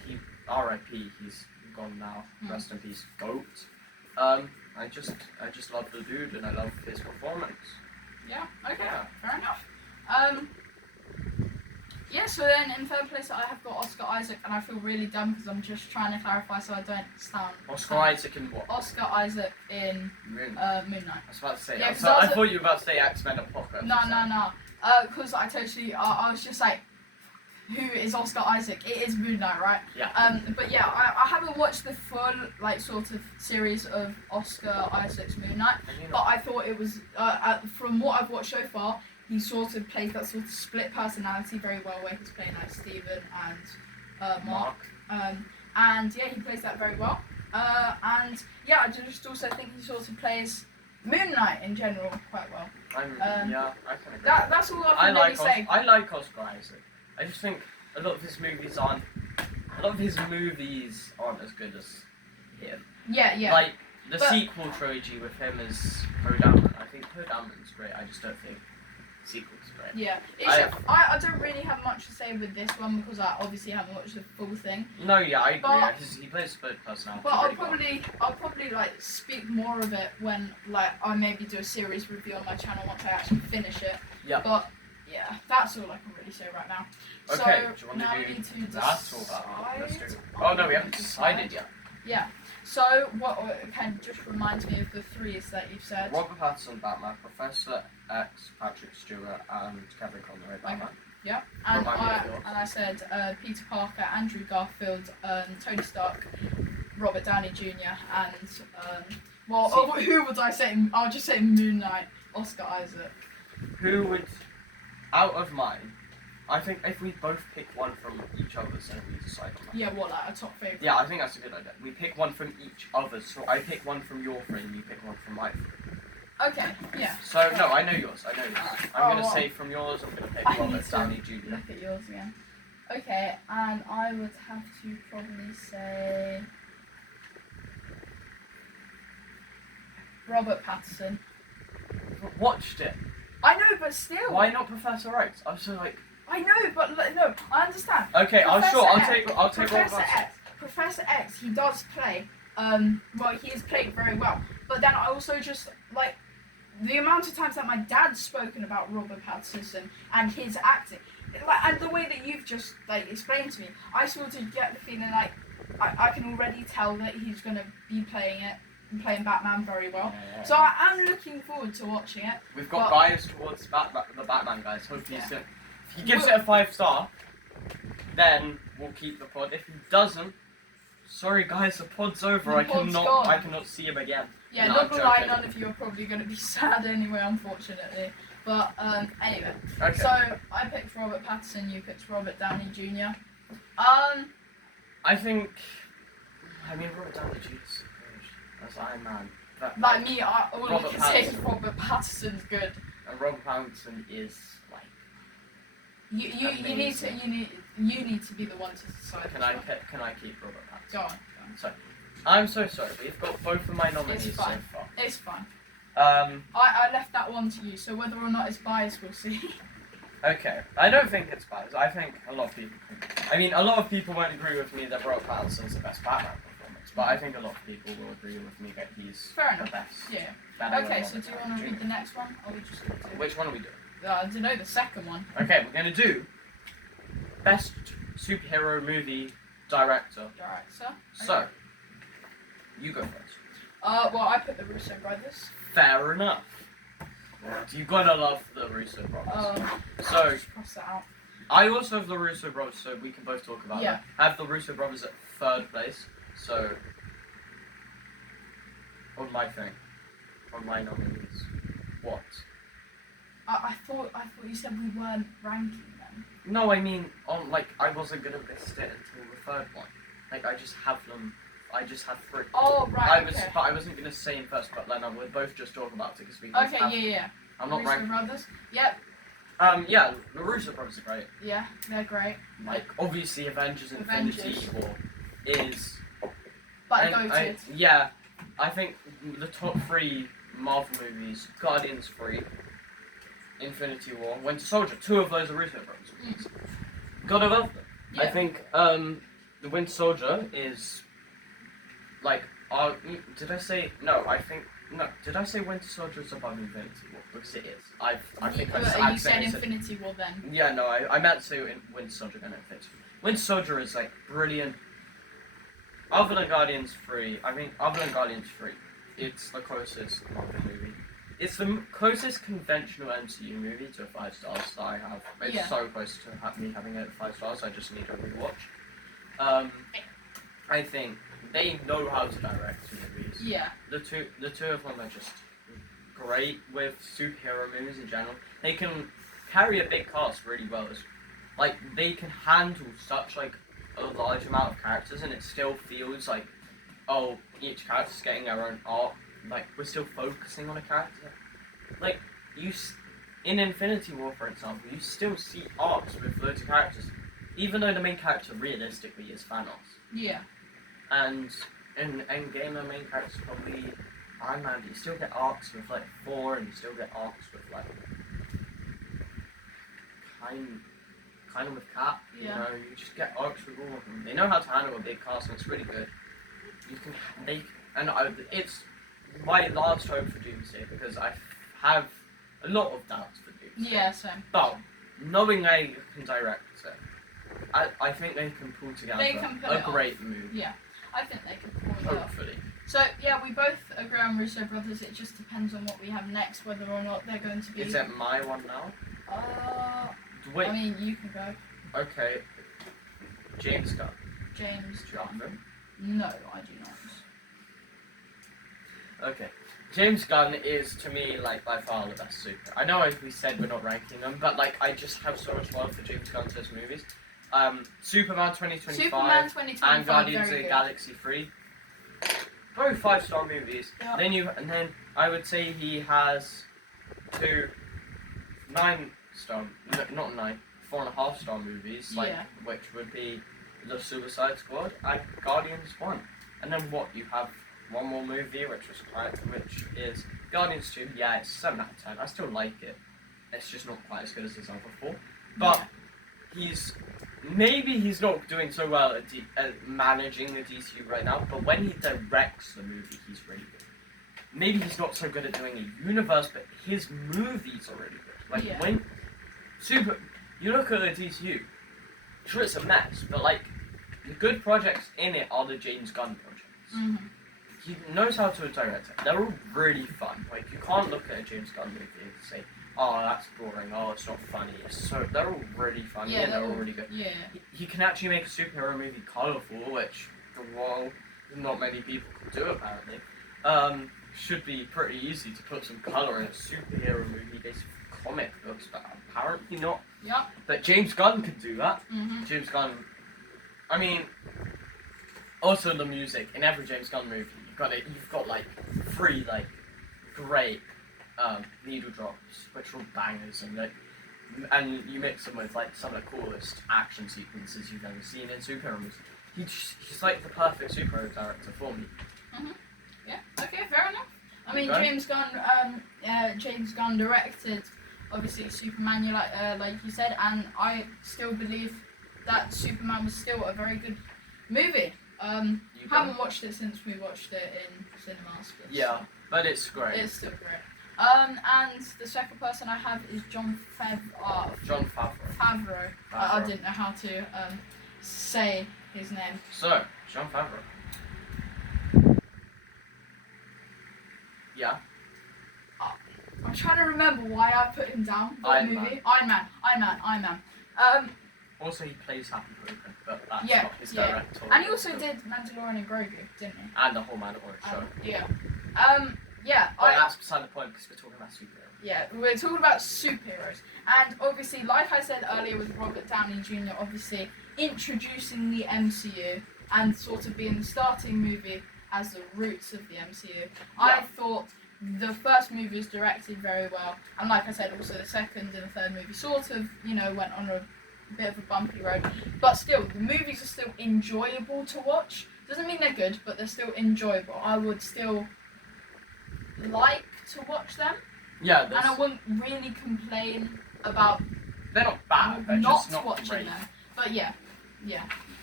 R.I.P. He's gone now. Rest in peace, GOAT. I just love the dude, and I love his performance. Yeah, okay, Yeah. fair enough. Yeah, so then in third place I have got Oscar Isaac, and I feel really dumb because I'm just trying to clarify so I don't sound... Oscar Isaac in what? Oscar Isaac in Moon. Moon Knight. I was about to say. Yeah, I 'cause I was- thought you were about to say X-Men Apocalypse. No. Because I was just like, who is Oscar Isaac? It is Moon Knight, right? Yeah. But yeah, I haven't watched the full, like, sort of series of Oscar Isaac's Moon Knight, but I thought it was, from what I've watched so far, he sort of plays that sort of split personality very well, where he's playing like Steven and Mark. And yeah, he plays that very well. And yeah, I just also think he sort of plays Moon Knight in general quite well. I can agree. That's all I can really say. I like Oscar Isaac. I just think a lot of his movies aren't as good as him. Yeah. Like the But- sequel trilogy with him is Poe Dameron. I think Poe Dameron's great. I just don't think sequel's great. Yeah, except I don't really have much to say with this one because I obviously haven't watched the full thing. No, yeah, I agree. But- He plays split personality. But really well. I'll probably like speak more of it when like I maybe do a series review on my channel once I actually finish it. Yeah. But yeah, that's all I can really say right now. Okay, So do you want now to we do need to that or decide. that? Let's do it. Oh no, we haven't decided yet. Yeah. So what kind of just reminds me of the threes that you've said. Robert Pattinson, Batman, Professor X, Patrick Stewart, and Kevin Conroy, Batman. Yeah. And Remind me of yours. I said Peter Parker, Andrew Garfield, Tony Stark, Robert Downey Jr. and who would I say? I'll just say Moon Knight, Oscar Isaac. Who would, out of mine, I think if we both pick one from each other's and we decide on that. Yeah, what, like a top favourite? Yeah, I think that's a good idea. We pick one from each other's. So I pick one from your three, and you pick one from my three. Okay, yeah. So no, I know yours. I know yours. I'm gonna well, say from yours. I'm gonna pick I need Robert to Downey Jr. Look at yours again. Okay, and I would have to probably say Robert Pattinson. Watched it. I know, but still. Why not Professor X? I was so like. I know, but no, I understand. Okay, I'll take Robert Professor Pattinson. X. Professor X, he does play. Well, he has played very well. But then I also just like the amount of times that my dad's spoken about Robert Pattinson and his acting, like, and the way that you've just like explained to me, I sort of get the feeling like I can already tell that he's gonna be playing Batman very well. Yeah. So I am looking forward to watching it. We've got but- bias towards the Batman guys. Hopefully, Yeah. if he gives it a 5-star, then we'll keep the pod. If he doesn't, sorry guys, the pod's over. The pod's I gone. cannot see him again. Yeah, No, not I'm gonna lie, joking. none of you are probably gonna be sad anyway, unfortunately. But anyway. Okay. So I picked Robert Pattinson, you picked Robert Downey Jr. I think. I mean, Robert Downey Jr. is good as Iron Man. Like me, all I Robert can say is Pattinson. Robert Pattinson's good. And Robert Pattinson is like. You need to be the one to decide. Can I keep Robert Pattinson? Go on. I'm so sorry. We've got both of my nominees so fine. far. It's fine. Um. I left that one to you, so whether or not it's biased, we'll see. Okay, I don't think it's bad. I think a lot of people. I mean, a lot of people won't agree with me that Robert Pattinson's the best Batman performance, but I think a lot of people will agree with me that he's Fair the enough. best. Yeah. better Okay, than so do you Robert want to Downey read the next one, or we just gonna do? Jr. Which one are we doing? I don't know, the second one. Okay, we're gonna do best superhero movie director. Director. So, you go first. Well, I put the Russo brothers. Fair enough. You gotta love the Russo brothers. So, just cross that out. I also have the Russo brothers, so we can both talk about Yeah. that. I have the Russo brothers at third place, so on my thing, on my nominees. What? I thought you said we weren't ranking them. No, I mean, on like I wasn't gonna list it until the third one. Like I just have them. I just have three. Oh right. But I wasn't gonna say them first. But then we'll both just talk about it because we. both Okay. have, Yeah. I'm not Russo ranking. brothers. Yep. Yeah, the Russo brothers are great. Yeah, they're great. Like obviously, Avengers Infinity Avengers. War is. But and goated. Yeah, I think the top three Marvel movies: Guardians 3, Infinity War, Winter Soldier. Two of those are Russo brothers. movies. Gotta love them. Yeah. I think the Winter Soldier is like. Did I say no? I think no. Did I say Winter Soldier is above Infinity War? Because it is. I think You said Infinity War then. Yeah, no, I meant to say Winter Soldier and Infinity War. Winter Soldier is like brilliant. Other than Guardians 3, it's the closest Marvel movie. It's the closest conventional MCU movie to 5 stars that I have. It's so close to me having it at 5 stars. I just need a rewatch. I think they know how to direct movies. Yeah. The two of them are just great with superhero movies in general. They can carry a big cast really well. Like they can handle such like a large amount of characters, and it still feels like, oh, each character's getting their own arc. Like we're still focusing on a character. Like in Infinity War, for example, you still see arcs with loads of characters, even though the main character realistically is Thanos. Yeah. And in Endgame, the main character's probably Iron Man, but you still get arcs with like Thor, and you still get arcs with like kind of with Cap. Yeah. You know, you just get arcs with all of them. They know how to handle a big cast, and it's really good. It's my last hope for Doomsday because I have a lot of doubts for Doomsday. Yeah, same. But knowing they can direct it, I think they can pull together a great movie. Yeah, I think they can pull it off. Hopefully. So yeah, we both agree on Russo brothers. It just depends on what we have next, whether or not they're going to be. Is it my one now? Wait. I mean, you can go. Okay. James Gunn. James Gunn. No, I do not. Okay. James Gunn is, to me, like, by far the best super. I know we said we're not ranking them, but, like, I just have so much love for James Gunn's movies. Superman 2025 Superman 2025 and Guardians of very the good. Galaxy 3. Both 5-star movies. Yeah. Then I would say he has 2 9-star, not 9, 4.5-star movies, like, Yeah. which would be The Suicide Squad and Guardians 1. And then what, you have one more movie, which is Guardians 2. Yeah, it's 7 out of 10. I still like it. It's just not quite as good as his other 4. But he's not doing so well at managing the DCU right now. But when he directs the movie, he's really good. Maybe he's not so good at doing a universe, but his movies are really good. Like when you look at the DCU, sure it's a mess, but like the good projects in it are the James Gunn projects. Mm-hmm. He knows how to direct it. They're all really fun. Like you can't look at a James Gunn movie and say, "Oh, that's boring. Oh, it's not funny." They're all really funny and they're all really good. Yeah. He can actually make a superhero movie colourful, which not many people can do apparently. Should be pretty easy to put some colour in a superhero movie based on comic books, but apparently not. Yep. But James Gunn can do that. Mm-hmm. James Gunn. I mean, also the music in every James Gunn movie. You've got like 3 like great needle drops, which are all bangers, and you mix them with like some of the coolest action sequences you've ever seen in superhero movies. He's like the perfect superhero director for me. Mm-hmm. Yeah. Okay. Fair enough. I mean, Okay. James Gunn directed obviously Superman. Like you said, and I still believe that Superman was still a very good movie. Haven't watched it since we watched it in cinemas. But Yeah, but it's great. it's still great. And the second person I have is Jon Favreau. John Favreau. Favreau. I didn't know how to say his name. So, John Favreau. Yeah. I'm trying to remember why I put him down. What Iron movie? Iron Man. Also, he plays Happy Hogan, but that's Yeah, not his yeah. directorial. And he also did Mandalorian and Grogu, didn't he? And the whole Mandalorian show. Yeah. But that's beside the point because we're talking about superheroes. Yeah, we're talking about superheroes. And obviously, like I said earlier with Robert Downey Jr., obviously introducing the MCU and sort of being the starting movie as the roots of the MCU. I thought the first movie was directed very well. And like I said, also the second and the third movie sort of, went on a bit of a bumpy road. But still, the movies are still enjoyable to watch. Doesn't mean they're good, but they're still enjoyable. I would still like to watch them. Yeah, And I wouldn't really complain about they're not bad, they're not just not watching great. them. But yeah.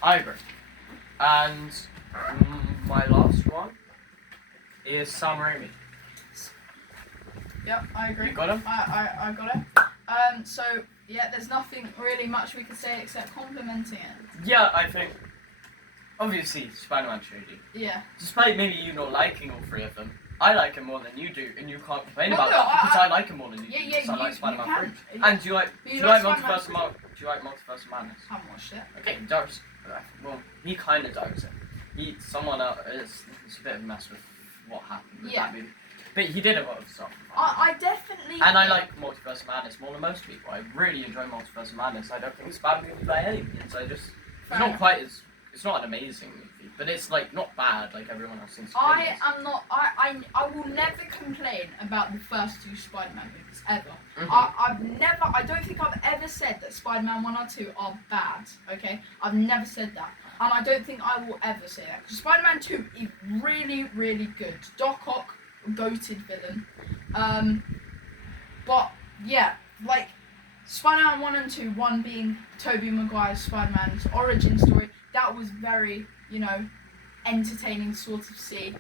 I agree. And my last one is Sam Raimi. Yep, I agree. You got him? I got it. So yeah, there's nothing really much we could say except complimenting it. Yeah, I think obviously Spider-Man trilogy. Yeah. Despite maybe you not liking all 3 of them, I like him more than you do, and you can't complain Well, about no, that because I like him more than you do. Yeah, because I like you Spider-Man can. 3. Yeah. And do you like Multiverse of Madness? Haven't watched it. Okay, he does. Well, he kind of does it. Someone else. It's a bit of a mess with what happened with that movie. But he did a lot of stuff. I definitely. And I like Multiverse of Madness more than most people. I really enjoy Multiverse of Madness. I don't think it's a bad movie by any means. It's not an amazing movie, but it's like not bad like everyone else seems to I am not. I will never complain about the first 2 Spider-Man movies ever. Mm-hmm. I don't think I've ever said that Spider-Man 1 or 2 are bad. Okay, I've never said that, and I don't think I will ever say that. Because Spider-Man 2 is really, really good. Doc Ock, goated villain. But yeah, like Spider-Man 1 and 2, 1 being Tobey Maguire's Spider-Man's origin story. That was very, entertaining to sort of see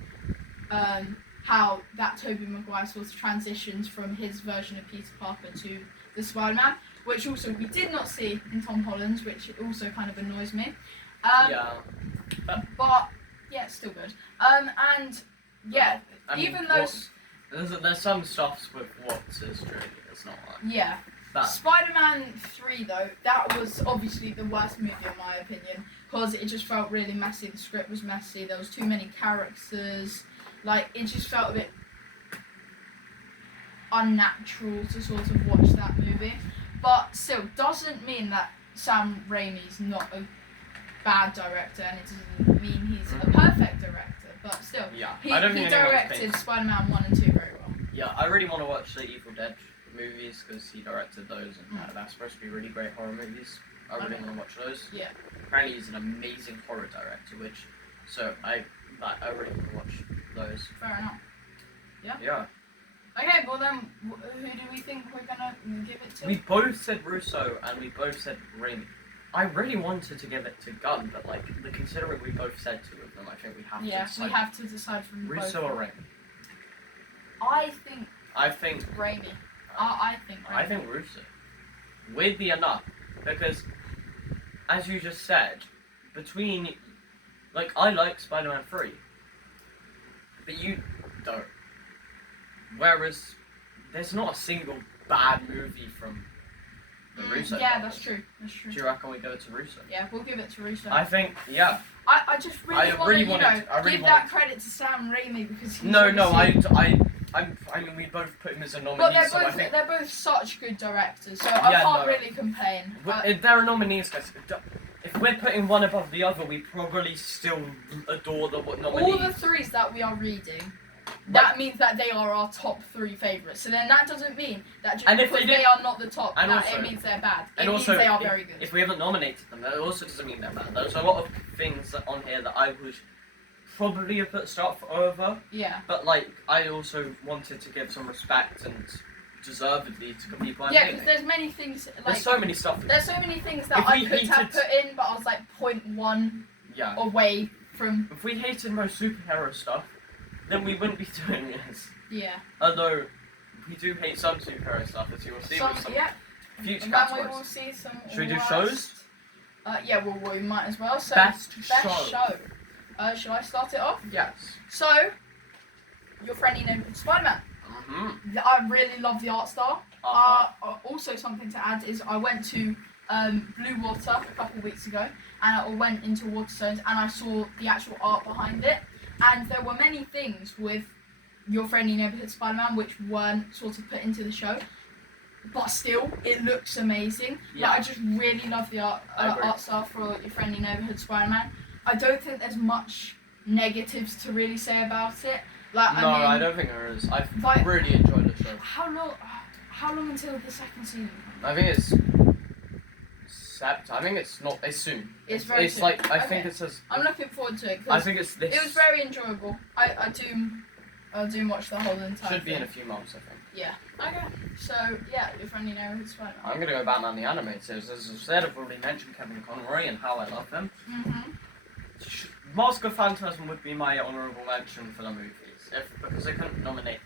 how that Tobey Maguire sort of transitions from his version of Peter Parker to the Spider-Man, which also we did not see in Tom Holland's, which also kind of annoys me. But yeah, it's still good. And yeah, I mean, even though there's some stuff with what's his trilogy. It's not like Spider-Man 3 though, that was obviously the worst movie in my opinion, because it just felt really messy. The script was messy. There was too many characters. Like, it just felt a bit unnatural to sort of watch that movie. But still, doesn't mean that Sam Raimi's not a bad director, and it doesn't mean he's a perfect director. But still, Yeah, he I don't think anyone's directed been- Spider-Man 1 and 2 very well. Yeah, I really want to watch the Evil Dead movies because he directed those, and that's supposed to be really great horror movies. I really want to watch those. Yeah. Apparently, he's an amazing horror director, so I really want to watch those. Fair enough. Yeah. Okay, well then, who do we think we're gonna give it to? We both said Russo and we both said Raimi. I really wanted to give it to Gunn, but considering we both said two of them, I think we have to decide. We have to decide from Russo both. or Raimi. I think Raimi. I think Raimi. I think Russo. Weirdly enough, because as you just said, between I like Spider-Man 3, but you don't. Whereas there's not a single bad movie from the Russo. Yeah, brothers. that's true. That's true. Do you reckon we go to Russo? Yeah, we'll give it to Russo. I think, yeah. I just really I want really to, wanted- I really give wanted- that credit to Sam Raimi because he's No, obviously- I mean, we both put him as a But nominee, so I think they're both such good directors, so I Yeah, can't no. really complain. if they're nominees, guys. If we're putting one above the other, we probably still adore the nominees. All the threes that we are reading, that means that they are our top three favourites. So then that doesn't mean that just And if because they they did- are not the top, and that also- it means they're bad. It and means also, they are very good. if we haven't nominated them, that also doesn't mean they're bad. There's a lot of things on here that I would probably have put start for over, Yeah. but I also wanted to give some respect and deservedly to people. Yeah, because there's many things There's so many stuff. there's so many things that If I we could have hated- put in, but I was like 0.1 Yeah. away from. If we hated most superhero stuff, then we wouldn't be doing this. Yeah. Although we do hate some superhero stuff, as you will see with some Yeah. future And then we categories. will see some. Should we do worst- shows? Yeah, well, we might as well. So Best show. show. Shall I start it off? Yes. So, your friendly neighborhood Spider-Man. Mm-hmm. I really love the art style. Uh-huh. Also, something to add is I went to Blue Water a couple of weeks ago, and I went into Waterstones, and I saw the actual art behind it. And there were many things with your friendly neighborhood Spider-Man which weren't sort of put into the show, but still, it looks amazing. Yeah. I just really love the art I agree. art style for your friendly neighborhood Spider-Man. I don't think there's much negatives to really say about it. Like, No, I mean, I don't think there is. I've Like- really enjoyed the show. How long until the second season? I think it's I think it's not. It's soon. It's very It's soon. like I think Okay. it says. I'm looking forward to it I because think it's this. it was very enjoyable. I do watch the whole entire Should be in thing. a few months, I think. Yeah. Okay. So yeah, your friendly neighborhood Spider-Man. I'm gonna go Batman the Animated Series. As I said, I've already mentioned Kevin Conroy and how I love him. Mask of Phantasm would be my honourable mention for the movies, because I couldn't nominate.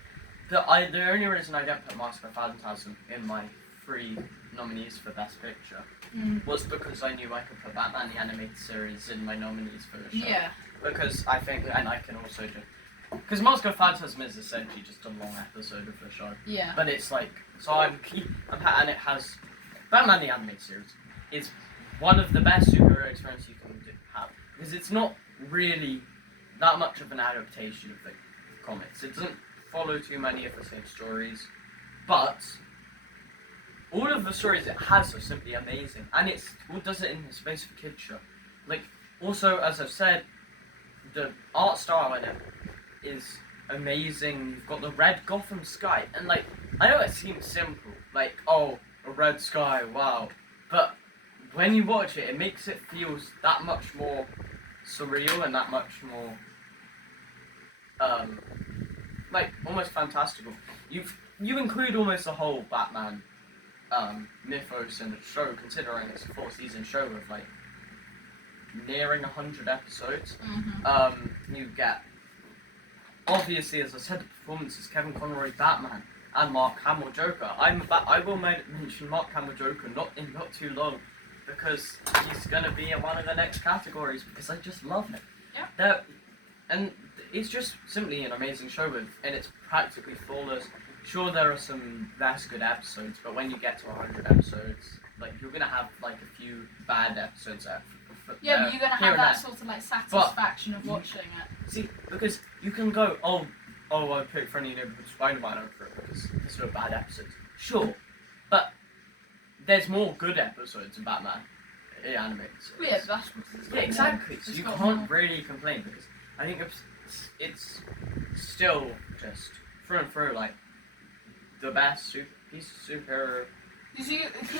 The only reason I didn't put Mask of Phantasm in my 3 nominees for Best Picture was because I knew I could put Batman the Animated Series in my nominees for the show. Yeah. Because I think, and I can also just. Because Mask of Phantasm is essentially just a long episode of the show. Yeah. But it's like, so and it has, Batman the Animated Series is one of the best superhero experiences you can have. Because it's not really that much of an adaptation of the comics. It doesn't follow too many of the same stories. But all of the stories it has are simply amazing. And it does it in the space of a kid's show. Like, also, as I've said, the art style in it is amazing. You've got the red Gotham sky, and like, I know it seems simple, like, oh, a red sky, wow, but when you watch it, it makes it feel that much more surreal and that much more like almost fantastical. You include almost the whole Batman mythos in the show, considering it's a 4-season show with like nearing 100 episodes. You get, obviously, as I said, the performances: Kevin Conroy Batman and Mark Hamill Joker. I will mention Mark Hamill Joker not too long, because he's gonna be in one of the next categories because I just love him. Yeah. And it's just simply an amazing show and it's practically flawless. Sure, there are some less good episodes, but when you get to 100 episodes, like, you're gonna have like a few bad episodes Yeah, but you're gonna here have and that there. sort of like satisfaction of watching it. See, because you can go, I picked Friendly Neighborhood Spider-Man over it because there's no bad episodes. Sure, but there's more good episodes of Batman in animated series. Yeah, that's what it's Yeah, exactly. So It's you got can't more. really complain because I think it's still just through and through like the best piece of superhero. Because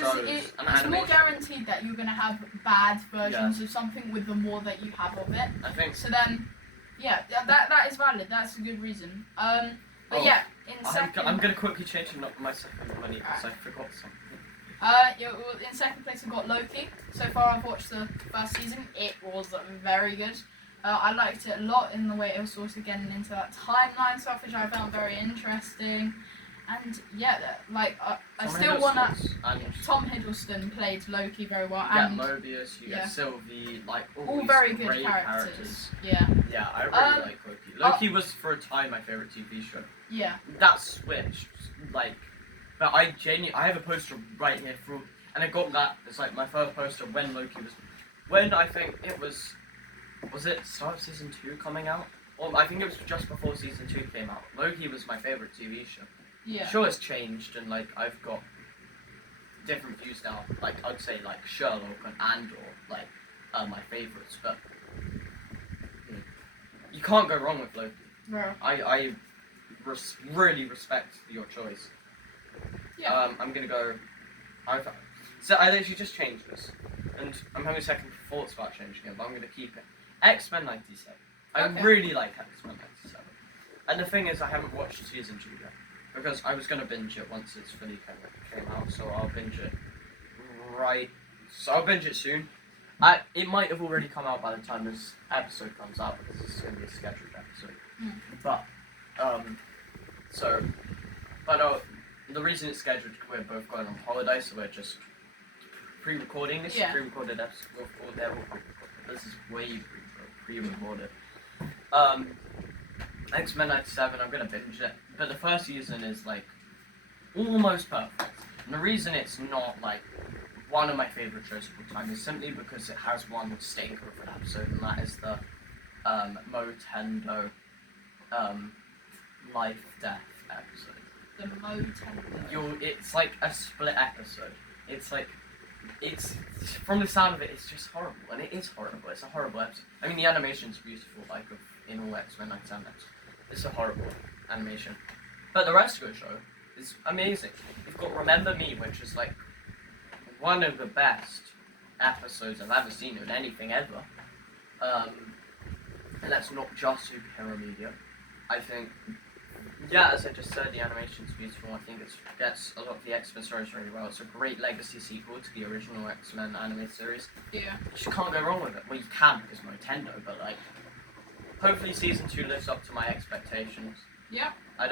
Shows it's and more animation. guaranteed that you're gonna have bad versions of something with the more that you have of it. I think. So then, yeah, that is valid. That's a good reason. But Oh, yeah, in second. I'm gonna quickly change my second money because I forgot something. Yeah, well, in second place we've got Loki. So far I've watched the first season. It was very good. I liked it a lot in the way it was sort of getting into that timeline stuff, which I found very interesting. And yeah, I still wanna. Tom Hiddleston played Loki very well, You and get Mobius, you get Sylvie, like all these very good great characters. Yeah, Yeah, I really like Loki. Loki was for a time my favorite TV show. yeah. That switched, but I have a poster right here and I got that. It's like my first poster when Loki when I think it was it start of season 2 coming out? Or I think it was just before season 2 came out. Loki was my favorite TV show. Yeah. Sure, it's changed and I've got different views now. Like I'd say like Sherlock and Andor, my favorites, but you can't go wrong with Loki. Bro. I really respect your choice. Yeah. I'm gonna go. So I literally just changed this, and I'm having second thoughts about changing it, but I'm gonna keep it. X-Men '97. I Okay. really like X-Men '97, and the thing is, I haven't watched season 2 yet because I was gonna binge it once it's fully came out, so I'll binge it I'll binge it soon. It might have already come out by the time this episode comes out because it's gonna be a scheduled episode. Mm. But the reason it's scheduled is we're both going on holiday, so we're just pre-recording this. Yeah. Pre-recorded episode. This is way pre-recorded. X-Men '97. I'm gonna binge it, but the first season is almost perfect. And the reason it's not one of my favorite shows of all time is simply because it has one stinker of an episode, and that is the Motendo life death episode. The Motendo. It's like a split episode. It's from the sound of it, it's just horrible, and it is horrible. It's a horrible episode. I mean, the animation's beautiful, in all X-Men '97. It's a horrible animation, but the rest of the show is amazing. You've got Remember Me, which is one of the best episodes I've ever seen in anything ever. And that's not just superhero media. I think, as I just said, the animation's beautiful. I think it gets a lot of the X-Men stories really well. It's a great legacy sequel to the original X-Men animated series. Yeah. You just can't go wrong with it. Well, you can because Nintendo, but hopefully season 2 lives up to my expectations. Yeah. I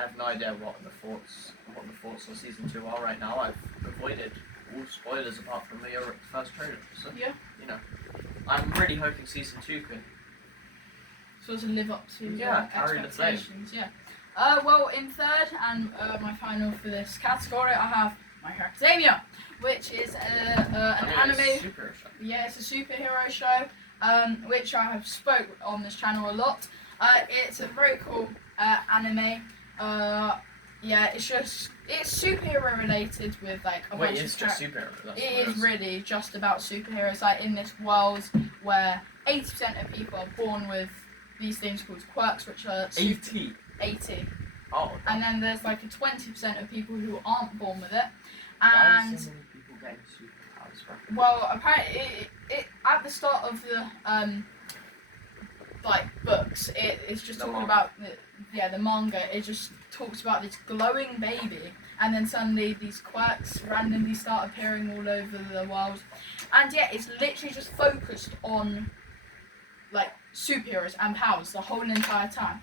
have no idea what the thoughts on season 2 are right now. I've avoided all spoilers apart from the first trailer. So, Yeah. I'm really hoping season 2 can. Sort of live up to carry the flame. expectations. Yeah. Well, in third and my final for this category, I have My Hero Academia, which is an anime. Superhero show. Yeah, it's a superhero show, which I have spoke on this channel a lot. It's a very cool anime. It's superhero related with a Wait, bunch it's of just superhero. That's It what is really just about superheroes, in this world where 80% of people are born with these things called quirks, which are 80. 80. Oh. And then there's a 20% of people who aren't born with it. Why And are so many people getting superpowers from? well, apparently, it at the start of the books, it's just The talking manga. about the manga. It just talks about this glowing baby, and then suddenly these quirks randomly start appearing all over the world, and it's literally just focused on superheroes and powers the whole entire time.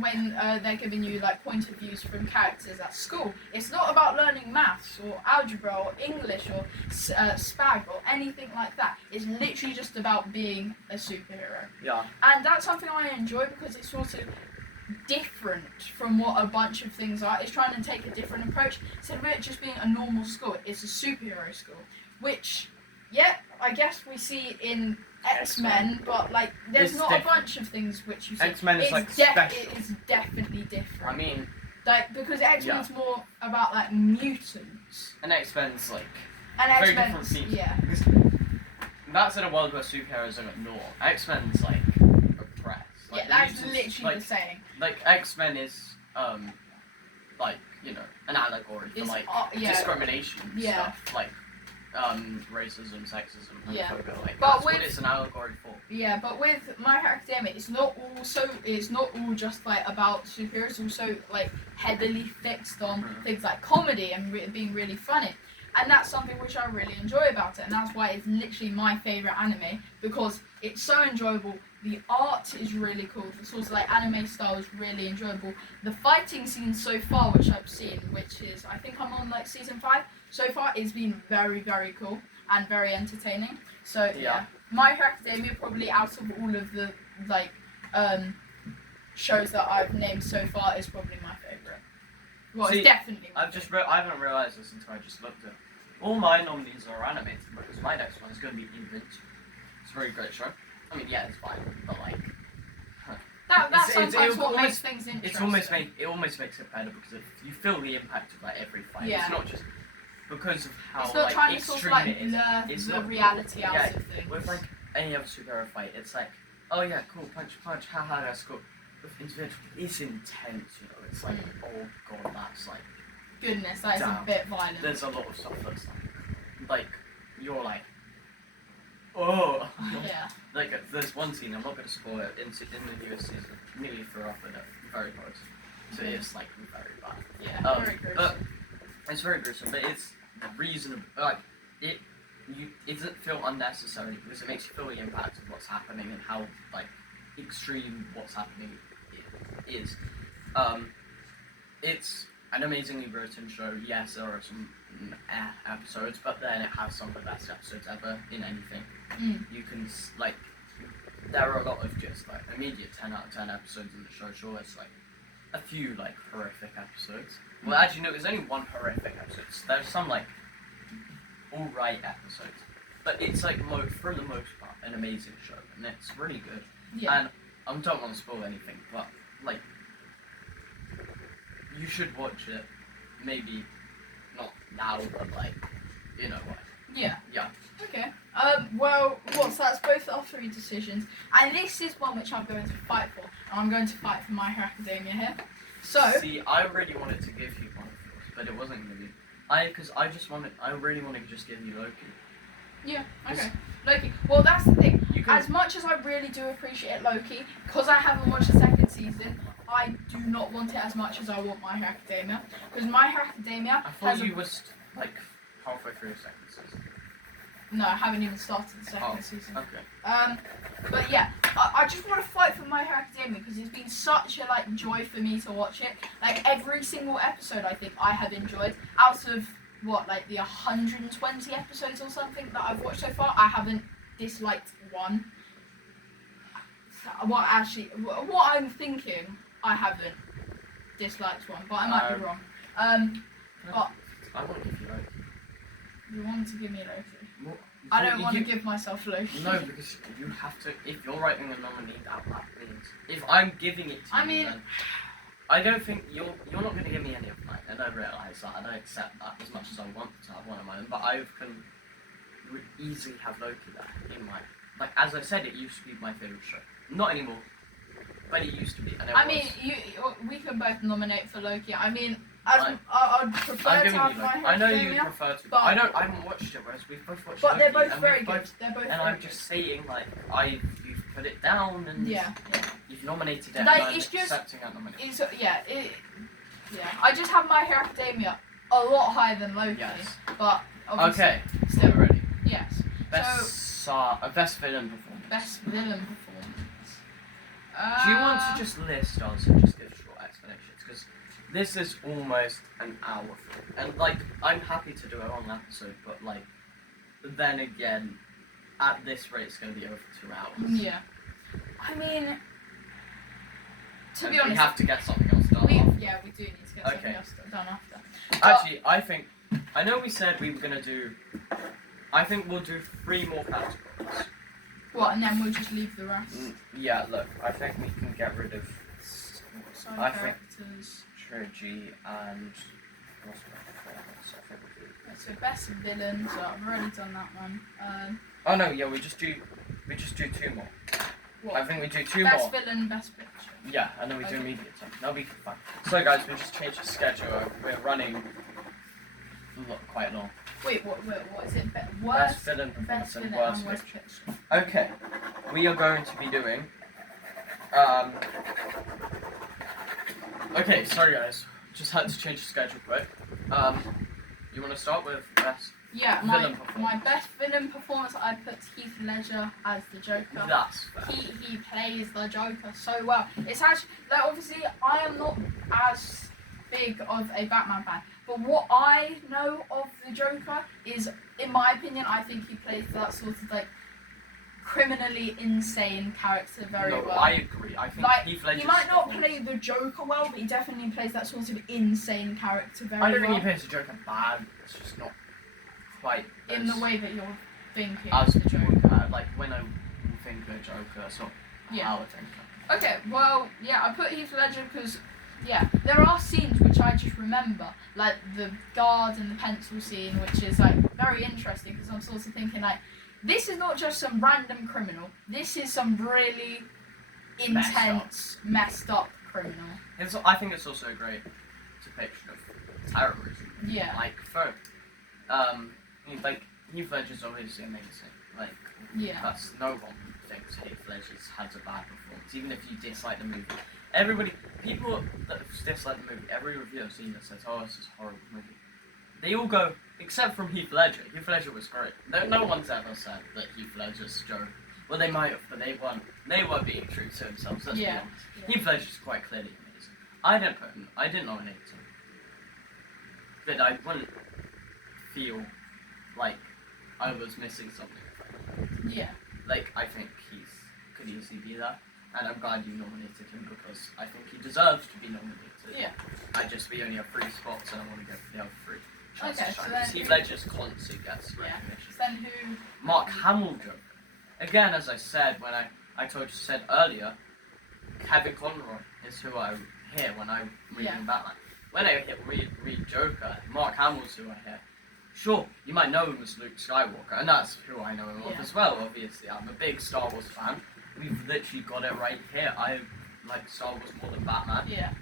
When they're giving you point of views from characters at school, it's not about learning maths or algebra or English or spag or anything like that. It's literally just about being a superhero. Yeah. And that's something I enjoy because it's sort of different from what a bunch of things are. It's trying to take a different approach. Instead of it just being a normal school, it's a superhero school, which yeah, I guess we see it in X-Men, but like there's It's not different. a bunch of things which you see. X-Men is like It special. is definitely different. I mean, Like because X-Men's more about like mutants, and X-Men's like and very X-Men's different themes. yeah, Because that's in a world where superheroes are not. X-Men's like oppressed. Like, yeah, that's mutants, literally like, the saying. Like X-Men is like an allegory for It's, like yeah. discrimination Yeah. stuff, like racism, sexism, Yeah. homophobia. Like But that's what with- it's an allegory for. Yeah, but with My Hero Academia, it's not all just like about superheroes. It's also like heavily fixed on Mhm. things like comedy and being really funny, and that's something which I really enjoy about it, and that's why it's literally my favorite anime because it's so enjoyable. The art is really cool. The sort of like anime style is really enjoyable. The fighting scenes so far, which I've seen, which is I think I'm on like season 5 so far, it's been very very cool and very entertaining. So yeah. My Hero Academia probably out of all of the like shows that I've named so far is probably my favourite. Well, See, it's definitely my I haven't realised this until I just looked at all my nominees are animated because my next one is going to be Invincible. It's a very great show. I mean, yeah, it's fine, but like That's it's- sometimes it what almost- makes things interesting. it almost makes it better because you feel the impact of like every fight. Yeah. It's not just because of how It's not like trying to sort of extreme like it is. blur It's the not- reality out yeah, of things. With like any other superhero fight, it's like, oh yeah, cool, punch, haha, that's cool. With Invincible, it's intense, It's like, oh god, that's like, Goodness, that is a Damn. bit violent. there's a lot of stuff that's like you're like, oh. Yeah. Like, there's one scene, I'm not going to spoil it, in the newest season, nearly threw up in it, very close. So it's like very bad. Yeah. Very gruesome. But it's very gruesome, but it's reasonable. Like it doesn't feel unnecessary because it makes you feel the impact of what's happening and how like extreme what's happening is. It's an amazingly written show. Yes, there are some episodes, but then it has some of the best episodes ever in anything. You can like there are a lot of just like immediate 10 out of 10 episodes in the show. Sure, it's like a few like horrific episodes. Well, actually, no, there's only one horrific episode. There's some like alright episodes, but it's like for the most part an amazing show, and it's really good. Yeah. And I don't want to spoil anything, but like you should watch it. Maybe not now, but like what? Yeah. Yeah. Okay. Well, that's both our 3 decisions, and this is one which I'm going to fight for. And I'm going to fight for My Hero Academia here. So. See, I really wanted to give you one of yours, but it wasn't gonna be. I really wanted to just give you Loki. Yeah. Okay. Loki. Well, that's the thing. You can. As much as I really do appreciate Loki, because I haven't watched the second season, I do not want it as much as I want My Hero Academia. Because My Hero Academia I has thought you was like halfway through the second season. No, I haven't even started the second season. Okay. But yeah, I just want to fight for My Hero Academia because it's been such a like joy for me to watch it. Like every single episode, I think I have enjoyed. Out of what, like the 120 episodes or something that I've watched so far, I haven't disliked one. What I'm thinking, I haven't disliked one, but I might be wrong. But I won't give you Loki. you want to give me Loki? Well, I don't want to give myself Loki. No, because you have to. If you're writing a nominee, that means if I'm giving it to you, then I don't think you're not going to give me any of mine, and I realise that, and I accept that as much as I want to have one of mine. But I can easily have Loki there in my. Like as I said, it used to be my favourite show. Not anymore, but it used to be. And we can both nominate for Loki. I mean, I'd I'd prefer to have My Hero I know you Academia, prefer to, but I haven't watched it. Whereas we've both watched. but they're Loki, both and very we've good. both- They're both. And very I'm just saying, like, you've put it down and Yeah. you've nominated it, Like, and I'm it's just- accepting that nomination. I just have My Hero Academia a lot higher than Loki. Yes. But obviously, Okay, still, we're ready. yes. Best villain performance. Best villain performance. Do you want to just list us and just give short explanations? Because this is almost an hour full. And, like, I'm happy to do a long episode, but, like, then again, at this rate, it's going to be over 2 hours. Yeah. I mean, to be And honest, we have to get something else done. we after. do need to get something Okay. else done after. Actually, I know we said we were going to do I think we'll do 3 more categories. What, and then we'll just leave the rest? Yeah, look, I think we can get rid of Side I think- characters. trilogy and what's the performance? I think we do. So best villain, so I've already done that one. Oh no, yeah, we just do 2 more. What? I think we do 2 Best more. villain, best picture. Yeah, and then we do Okay. media time. That'll be fun. So guys, we just changed the schedule. We're running quite long. Wait, what is it? Best Worst villain performance best and villain worst and worst picture. picture. Okay, we are going to be doing. Okay, sorry guys, just had to change the schedule quick. You want to start with best? Yeah, Villain my best villain performance, I put Heath Ledger as the Joker. That's fair. He plays the Joker so well. It's actually, like, obviously I am not as big of a Batman fan, but what I know of the Joker is, in my opinion, I think he plays that sort of like criminally insane character very No, well. I agree. I think Like, Heath Ledger's he might not performance- play the Joker well, but he definitely plays that sort of insane character very I don't well. think he plays the Joker bad. It's just not quite in the as- way that you're thinking as of the Joker. like when I think of Joker, it's not Yeah. how I think. Okay, well, yeah, I put Heath Ledger because, yeah, there are scenes which I just remember, like the guard and the pencil scene, which is like very interesting because I'm sort of thinking like, this is not just some random criminal. This is some really intense, messed up criminal. I think it's also a great depiction of terrorism. Yeah. Like like Heath Ledger's obviously amazing. Like Yeah. that's no one thinks Heath Ledger's has a bad performance, even if you dislike the movie. People that dislike the movie, every review I've seen that says, "Oh, this is a horrible movie." They all go, except from Heath Ledger. Heath Ledger was great. No one's ever said that Heath Ledger's Joker. Well, they might have, but they weren't. They were being true to themselves. Let's be Yeah. honest. Yeah. Heath Ledger's quite clearly amazing. I didn't nominate him, but I wouldn't feel like I was missing something. Yeah. Like I think he's could easily be there, and I'm glad you nominated him because I think he deserves to be nominated. Yeah. We only have 3 spots, and I want to go for the other 3. Okay, so Heath then- Ledger's constantly gets Yeah. recognition. So then who? Mark Hamill Joker. Again, as I said when I said earlier, Kevin Conroy is who I hear when I'm reading Yeah. Batman. When I read Joker, Mark Hamill's who I hear. Sure, you might know him as Luke Skywalker, and that's who I know him of Yeah. as well, obviously. I'm a big Star Wars fan. We've literally got it right here. I like Star Wars more than Batman. Yeah.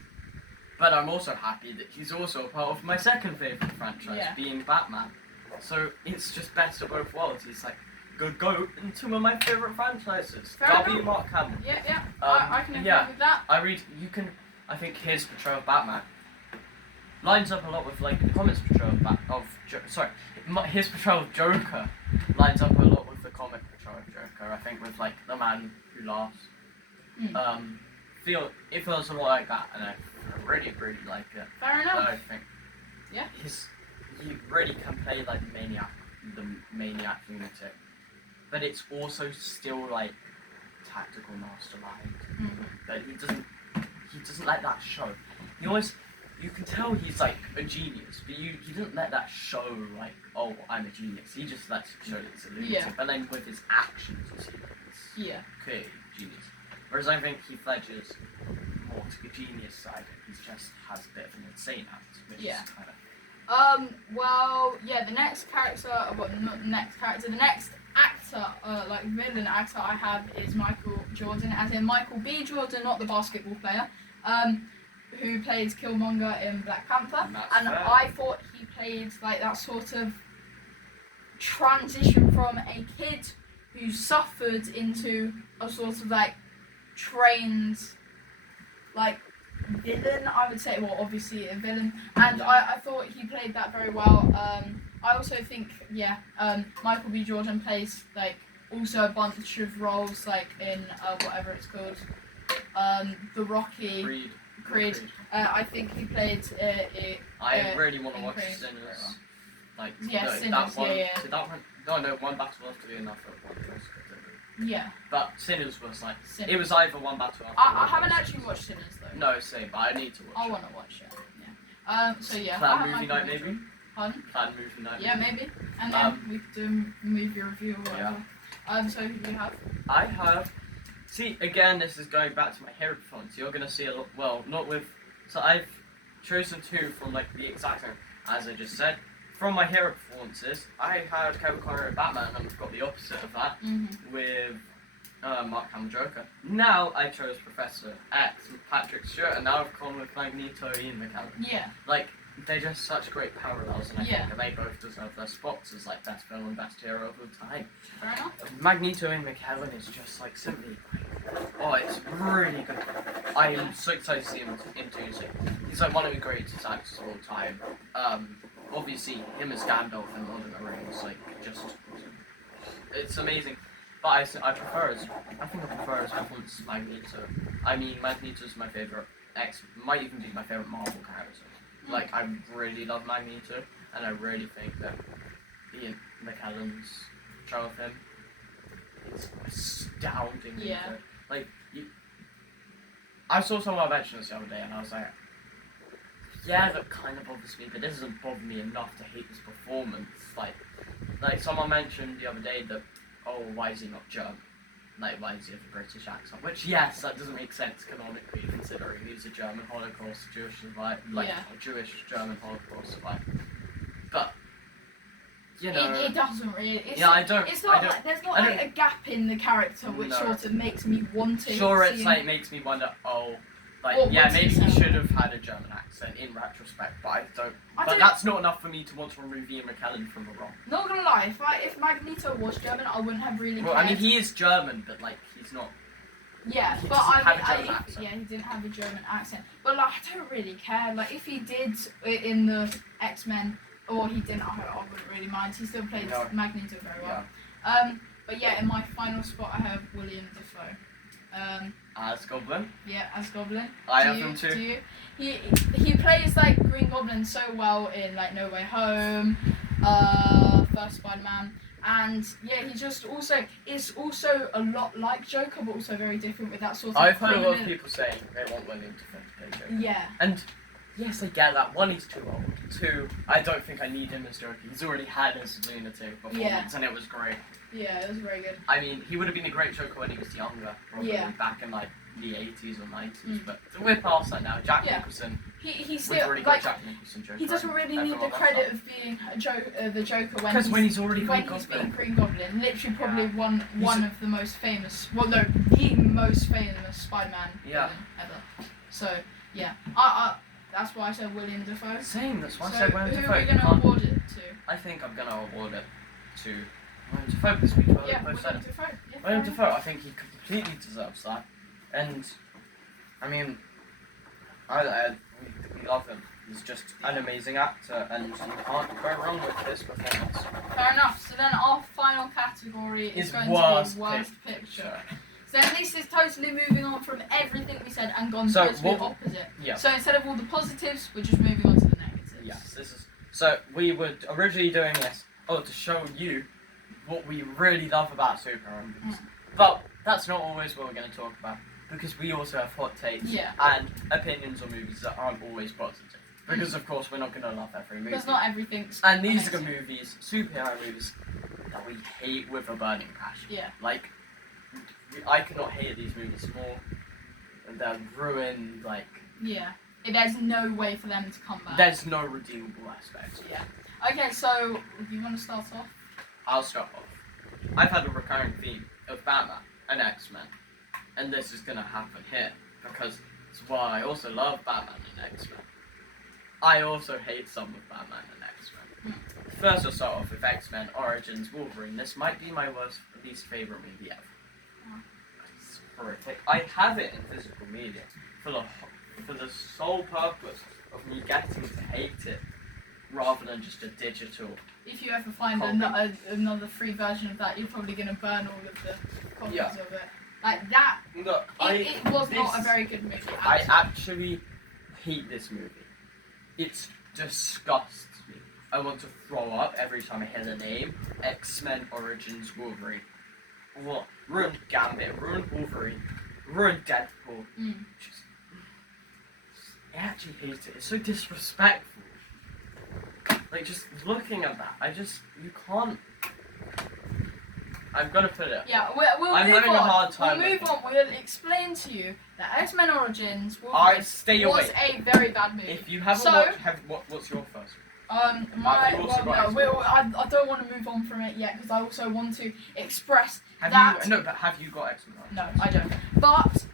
But I'm also happy that he's also a part of my second favourite franchise, Yeah. being Batman. So it's just best of both worlds. He's like good goat in 2 of my favourite franchises. Fair W. enough. Mark Hamill. Yeah. Yeah. I can agree yeah. with that. I think his portrayal of Batman lines up a lot with like the comics portrayal his portrayal of Joker lines up a lot with the comic portrayal of Joker. I think with like the man who laughs. Mm. It feels a lot like that, and I really like it. Fair enough. I think. Yeah. He really can play like the maniac lunatic, but it's also still like tactical mastermind. Mhm. But he doesn't let that show. You can tell he's like a genius, but he doesn't let that show like, oh, I'm a genius. He just lets it show that he's a lunatic. Yeah. But then with his actions, you see that he's Yeah. clearly genius. Whereas I think Heath Ledger's more to the genius side. He just has a bit of an insane act, which Yeah. is kind of. Well, yeah, the next character, not the next character, the next actor, like villain actor I have is Michael Jordan, as in Michael B. Jordan, not the basketball player, who plays Killmonger in Black Panther. And that's And fair. I thought he played like that sort of transition from a kid who suffered into a sort of like trained, like villain, I would say. Well, obviously a villain, and I thought he played that very well. I also think, Michael B. Jordan plays like also a bunch of roles like in whatever it's called, the Rocky. Creed. I think he played it. I really want to in watch Creed. Sinners. Like Yeah, no, Sinners, that one. yeah. So that one. No, one battle after the other. One was good. Yeah. But Sinners was like Sinners. it was either one battle after. I the other. haven't actually watched Sinners though. No, same. But I need to watch. I it. want to watch it. Yeah. So yeah. I Plan have movie Michael night B. maybe. Pardon? Planned movie night. Yeah, maybe. And then we could do a movie review or whatever. So who do you have? I have. See, again, this is going back to my hero performance. You're gonna see a lot. Well, not with. So I've chosen two from like the exact same, as I just said. From my hero performances, I had Kevin Conroy at Batman, and I've got the opposite of that with Mark Hamill Joker. Now I chose Professor X with Patrick Stewart, and now I've gone with Magneto Ian McKellen. Yeah. Like, they're just such great parallels, and I Yeah. think they both deserve their spots as like best villain and best hero of the time. Fair enough. Magneto and McKellen is just like simply, oh, it's really good. I am so excited to see him in 2. He's like one of the greatest actors of all time. Obviously, him as Gandalf in Lord of the Rings, like just, it's amazing. But I think I prefer his performance to Magneto. I mean, Magneto's my favorite might even be my favorite Marvel character. Like, I really love Magneto, and I really think that Ian McKellen's show of him is astoundingly good. Like, I saw someone mention this the other day, and I was like, yeah, that kind of bothers me, but it doesn't bother me enough to hate his performance. Like someone mentioned the other day that, oh, why is he not German? Like, why does he have a British accent? Which, yes, that doesn't make sense canonically, considering he's a German Holocaust Jewish survivor, a Jewish German Holocaust survivor. But, you know, it doesn't really. It's, I don't. It's not like there's not like a gap in the character which sort of makes me want to. Sure, it's like makes me wonder. Oh, like maybe he should have had a German accent in retrospect, but I don't. But that's not enough for me to want to remove Ian McKellen from the role. Not gonna lie, if Magneto was German, I wouldn't have really. Well, cared. I mean, he is German, but like he's not. Yeah, he but he didn't have a German accent. But like, I don't really care. Like, if he did in the X-Men, or he didn't, I wouldn't really mind. He still played Magneto very well. Yeah. But yeah, in my final spot, I have William Dafoe. As Goblin. Yeah, as Goblin. I have him too. Do you? He plays like Green Goblin so well in like No Way Home, first Spider-Man. And yeah, he just is also a lot like Joker, but also very different with that sort of. I've heard a lot of people saying they want William Dafoe to play Joker. Yeah. And yes, I get that. 1, he's too old. 2, I don't think I need him as Joker. He's already had his lunatic performance, and it was great. Yeah, it was very good. I mean, he would have been a great Joker when he was younger, probably back in like the 80s or 90s. But we're past that now. Jack Nicholson. He still we've already got Jack Nicholson Joker. He doesn't really need the credit of being the Joker when he's already being Green Goblin. Literally, probably one of the most famous. Well, no, the most famous Spider-Man villain ever. So yeah, that's why I said William Dafoe. Same. That's why I said William Dafoe. Who are we going to award it to? I think I'm going to award it to William Dafoe because we both said it. William Dafoe. I think he completely deserves that. And I mean, we love him. He's just an amazing actor, and you can't go wrong with his performance. Fair enough. So then our final category is going to be worst picture. So then this is totally moving on from everything we said and gone totally opposite. Yeah. So instead of all the positives, we're just moving on to the negatives. Yes, this is. So we were originally doing this, to show you what we really love about superhero movies. But that's not always what we're going to talk about, because we also have hot takes and opinions on movies that aren't always positive. Because of course we're not going to love every movie. Because not everything's And these are movies, superhero movies, that we hate with a burning passion. Yeah. Like, I cannot hate these movies more. They're ruined, like... Yeah. There's no way for them to come back. There's no redeemable aspect. Yeah. Okay, so, do you want to start off? I'll start off. I've had a recurring theme of Batman and X-Men. And this is going to happen here. Because it's why I also love Batman and X-Men. I also hate some of Batman and X-Men. First, I'll start off with X-Men Origins Wolverine. This might be my least favourite movie ever. It's horrific. I have it in physical media for the sole purpose of me getting to hate it, rather than just a digital. If you ever find another free version of that, you're probably going to burn all of the copies of it. Like that. Look, it was not a very good movie. I actually hate this movie. It disgusts me. I want to throw up every time I hear the name. X-Men Origins Wolverine. What? Ruined Gambit, ruined Wolverine, ruined Deadpool. I actually hate it. It's so disrespectful. Like, just looking at that, you can't. I'm gonna put it. Yeah, we'll I'm move having on. a hard time We'll move with on. We'll explain to you that X-Men Origins Alright, stay was away. a very bad movie. If you haven't So- watched, what's your first? My you also got I don't want to move on from it yet because I also want to express Have that. have you got X-Men? No, I don't. But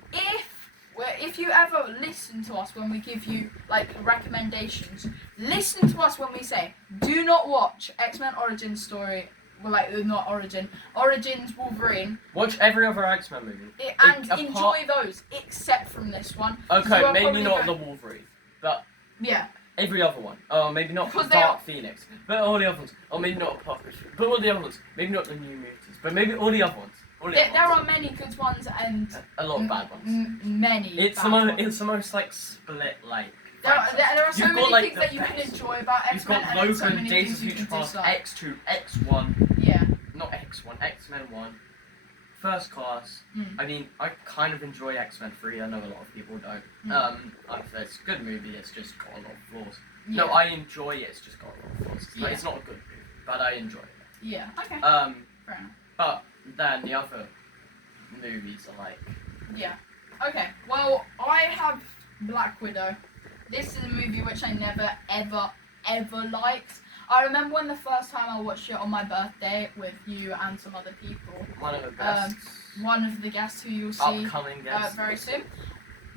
if you ever listen to us when we give you like recommendations, listen to us when we say do not watch X-Men Origin story. Well, like not Origins Wolverine, Watch every other X-Men movie. and apart- enjoy those except from this one. Okay, you are maybe probably not going- the Wolverine, but Yeah, every other one. Oh, maybe not Because they Dark are- Phoenix, but all the other ones. Or maybe not Apocalypse, but all the other ones. Maybe not the New Mutants, but maybe all the other ones. All the there other are ones. many good ones and A lot of bad ones. many. It's bad ones. it's the most like split like. There are so You've many got, like, things the that you can best. enjoy about You've X-Men, got and then so Logan, many Days things of you Future can Past, dislike. X2, X1, Yeah. not X1, X-Men 1, First Class. Mm. I mean, I kind of enjoy X-Men 3. I know a lot of people don't. It's a good movie. It's just got a lot of flaws. Yeah. No, I enjoy it. It's just got a lot of flaws. Yeah. It's not a good movie, but I enjoy it. Yeah. Okay. Fair enough. But then the other movies are like. Yeah. Okay. Well, I have Black Widow. This is a movie which I never, ever liked. I remember when the first time I watched it on my birthday with you and some other people. One of the best One of the guests who you'll see upcoming guests. very soon.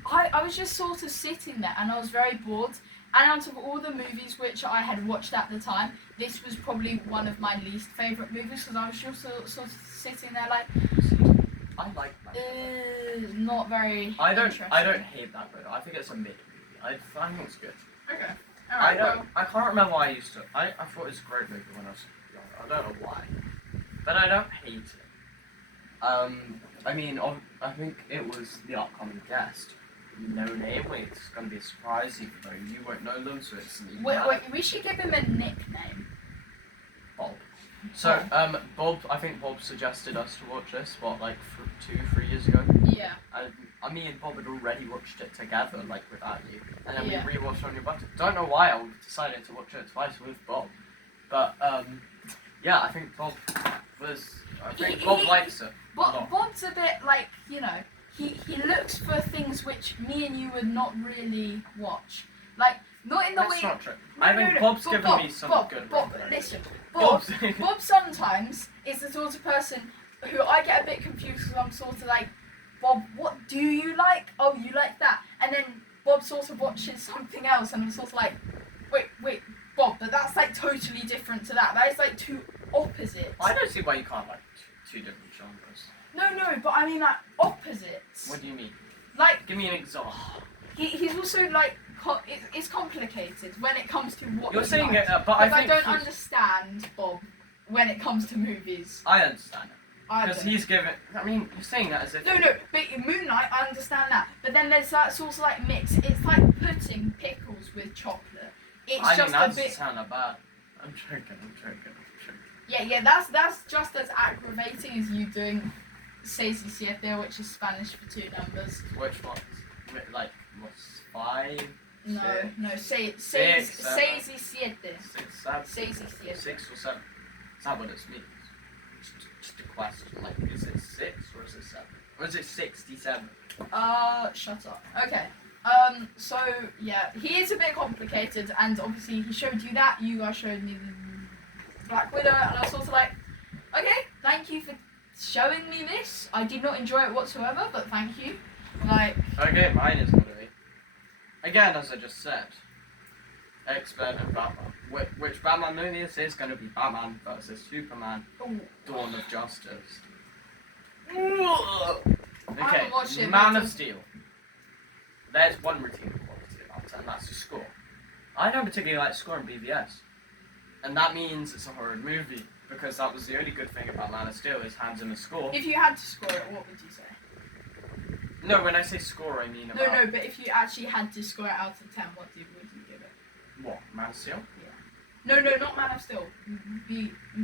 I was just sort of sitting there and I was very bored. And out of all the movies which I had watched at the time, this was probably one of my least favourite movies because I was just sort of sitting there like, I like that. not very I don't interesting. hate that movie. I think it's a mid movie. I think it's good. Okay. Alright, well, I can't remember why I used to. I thought it was a great movie when I was young. I don't know why, but I don't hate it. I mean, I think it was the upcoming guest. No name. It's gonna be a surprise, even though you won't know them. So it's wait, we should give him a nickname. Bob. So Bob. I think Bob suggested us to watch this. What, like 2-3 years ago? Yeah. Me and Bob had already watched it together, like without you, and then Yeah. we rewatched on your birthday. Don't know why I decided to watch it twice with Bob, but yeah, I think Bob likes it. a lot. Bob's a bit like, you know, he looks for things which me and you would not really watch. Like, not in the That's way. not true. No, I think no, Bob's Bob, given Bob, me some Bob, good Bob, recommendations. listen, Bob, Bob's- Bob sometimes is the sort of person who I get a bit confused because I'm sort of like, Bob, what do you like? Oh, you like that. And then Bob sort of watches something else and I'm sort of like, wait, Bob, but that's like totally different to that. That is like two opposites. I don't see why you can't like two different genres. No, but I mean like opposites. What do you mean? Like, Give me an example. he's also like, it's complicated when it comes to what You're he saying likes. it, but I Because I think don't he's- understand Bob when it comes to movies. I understand it I because don't. he's given. I mean, you're saying that as if. No, but in Moon Knight, I understand that. But then there's that sort of like mix. It's like putting pickles with chocolate. It's I mean, just that a doesn't bit. sound that bad. I'm joking. Yeah, that's just as aggravating as you doing seis y siete, which is Spanish for two numbers. Which ones? Like, what's 5, No, Six, seis seven. y siete. 6, 7, Seis y siete. 6 or 7? Is that what it means? Just a question. Like, is it 6 or is it 7? Or is it 67? Shut up. Okay. So yeah, he is a bit complicated, and obviously he showed you that. You guys showed me the Black Widow, and I was sort of like, okay, thank you for showing me this. I did not enjoy it whatsoever, but thank you. Like, Okay, mine is going to be. Again, as I just said, X-Men and Batman. Which Batman movie is going to be Batman versus Superman, ooh, Dawn of Justice. I Okay, haven't watched it, Man but of Steel. There's one routine quality about it, and that's the score. I don't particularly like score in BVS. And that means it's a horror movie, because that was the only good thing about Man of Steel is Hans Zimmer's score. if you had to score it, what would you say? No, when I say score, I mean about... No, but if you actually had to score it out of 10, would you give it? What, Man of Steel? No, not Man of Steel.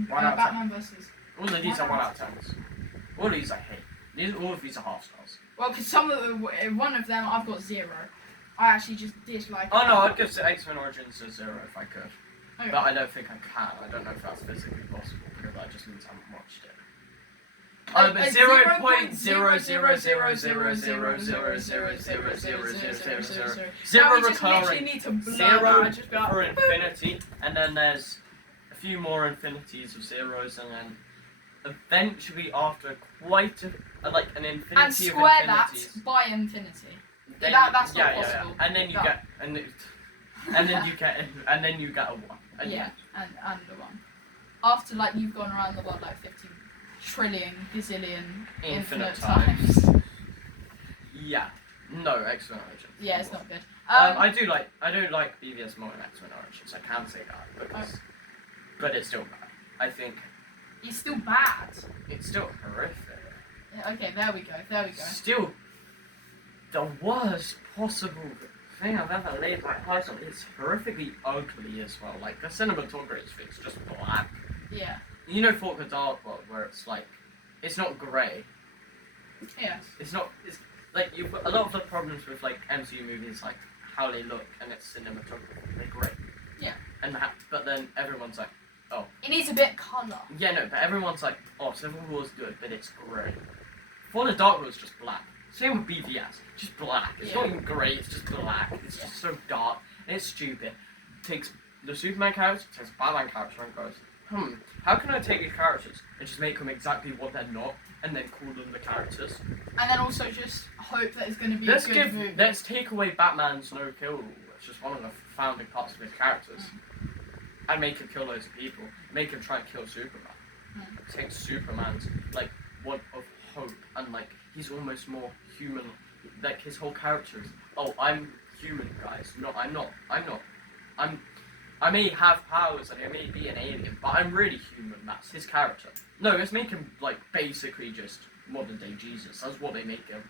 One out of Batman versus. All of these are 1 out of 10s. All of these I hate. All of these are half stars. Well, because one of them I've got 0. I actually just dislike. Oh it. no, I'd give X-Men Origins a 0 if I could. Okay. but I don't think I can. I don't know if that's physically possible because I just means I haven't watched it. But 0.00000000000 Now we just recurring. literally need to blur Zero that and just be like, for infinity, and then there's a few more infinities of zeros, and then eventually after quite like an infinity and square of that infinities, by infinity. then, That's not yeah, possible. and then you No. get and then you get a one. Yeah, and the one. After like you've gone around the world like 50 trillion, gazillion, infinite times. Yeah. No, X-Men Origins. Yeah, it's not good. I do like BVS more than X-Men Origins. I can say that because, but it's still bad. I think It's still bad. it's still horrific. Yeah, okay, there we go. Still, the worst possible thing I've ever laid my eyes on. It's horrifically ugly as well. Like the cinematography is just black. Yeah. You know, Thor: The Dark World, where it's like, it's not grey. Yeah. It's not. It's like you've got a lot of the problems with like MCU movies, like how they look and its cinematography. They're great. Yeah. But then everyone's like, It needs a bit of colour. yeah, no, but everyone's like, oh, Civil War's good, but it's grey. Thor: The Dark World's just black. Same with BVS, just black. It's not even grey. It's just black. It's just so dark and it's stupid. Takes the Superman character, takes a Batman character, and goes, how can I take these characters and just make them exactly what they're not, and then call them the characters? And then also just hope that it's going to be a good movie. Let's take away Batman's no-kill rule, which is one of the founding parts of his characters, and make him kill loads of people. Make him try and kill Superman. Take Superman's like one of hope, and like he's almost more human. Like his whole character is, oh, I'm human, guys. No, I'm not. I may have powers and I may be an alien, but I'm really human. That's his character. No, let's make him like basically just modern day Jesus. That's what they make him.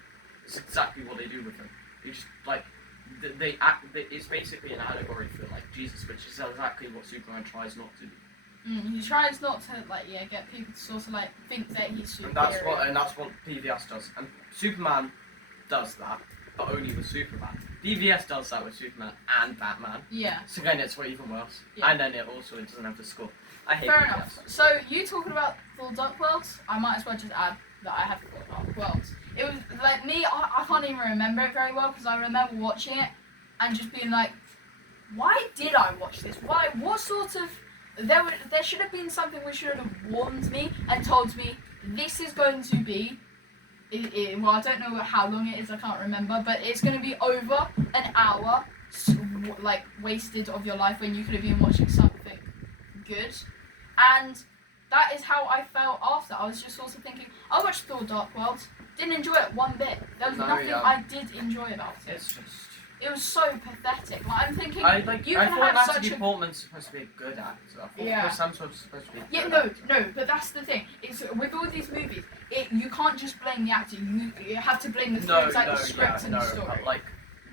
It's exactly what they do with him. They just like they act. It's basically an allegory for like Jesus, which is exactly what Superman tries not to do. He tries not to get people to sort of like think that he's superior. And that's what PVS does. And Superman does that, but only with Superman. BVS does that with Superman and Batman. Yeah. So again, it's even worse. Yeah. And then it doesn't have the score. I hate Fair BVS. enough. So you talking about Thor: Dark Worlds? I might as well just add that I have Thor: Dark Worlds. It was like me. I can't even remember it very well because I remember watching it and just being like, why did I watch this? Why? What sort of there should have been something which should have warned me and told me this is going to be. Well, I don't know how long it is. I can't remember, but it's going to be over an hour, like wasted of your life when you could have been watching something good, and that is how I felt after. I was just sort of thinking, I watched Thor: Dark Worlds, didn't enjoy it one bit. There was nothing I did enjoy about it. It's just. It was so pathetic. Like I'm thinking, I you thought can have Natalie such a Portman's supposed to be a good actor. I thought Chris Hemsworth's supposed to be a good actor. no, but that's the thing. It's with all these movies, you can't just blame the actor. You have to blame the things like the script and the story. But like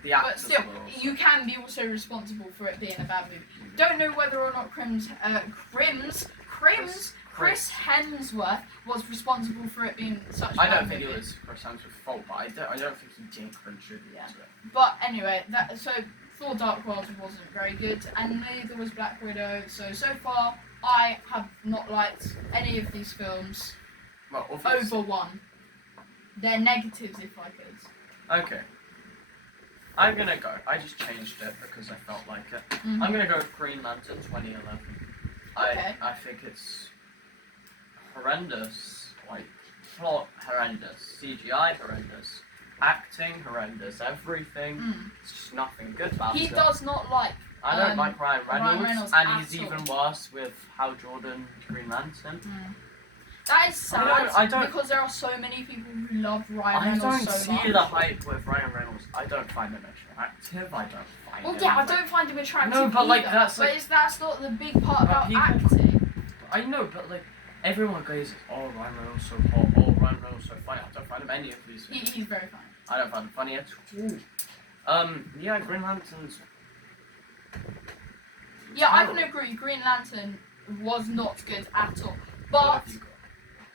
the actors. But still, you can be also responsible for it being a bad movie. Don't know whether or not Chris Hemsworth was responsible for it being such a bad movie. I don't think it was Chris Hemsworth's fault, but I don't think he didn't contribute to it. But anyway, so Thor: Dark World wasn't very good, and neither was Black Widow. So far, I have not liked any of these films Well, obviously. over one. They're negatives, if I could. Okay. I'm gonna go. I just changed it because I felt like it. Mm-hmm. I'm gonna go with Green Lantern 2011. Okay. I think it's horrendous. Like, plot horrendous. CGI horrendous. Acting horrendous. Everything. It's just nothing good about it. He does not like. I don't like Ryan Reynolds, and at he's all. even worse with Hal Jordan, Green Lantern. That is sad I don't- because there are so many people who love Ryan I Reynolds don't so see much. the hype with Ryan Reynolds. I don't find him attractive. I don't find Well, him. yeah, I like- don't find him attractive No, but, like, either, that's, but like- that's not the big part about people- acting. I know, but like everyone goes, "Oh, Ryan Reynolds so hot. Oh, Ryan Reynolds so funny." I don't find him any of these things. He's very funny. I don't find him funny at all. Yeah, Green Lantern's. Yeah, I can terrible. agree. Green Lantern was not good at all. What But have you got?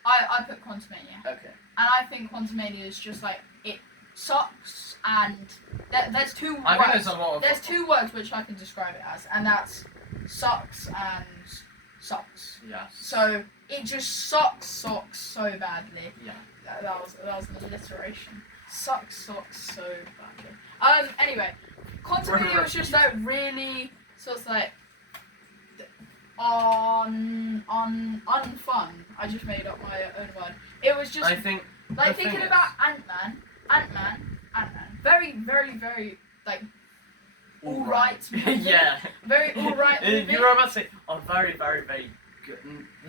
I put Quantumania. Okay. And I think Quantumania is just like, it sucks and There's two I think words. there's a lot of. There's two words which I can describe it as, and that's sucks and socks. Yes. So it just sucks socks so badly. Yeah. That was an alliteration. Sucks socks so badly. Anyway, Quantumania was just like really sort of like unfun. I just made up my own word. It was just I think. like thinking about Ant-Man. Very, very, very like alright movie. Yeah. Very alright movie. You were about to say, oh, very, very, very good.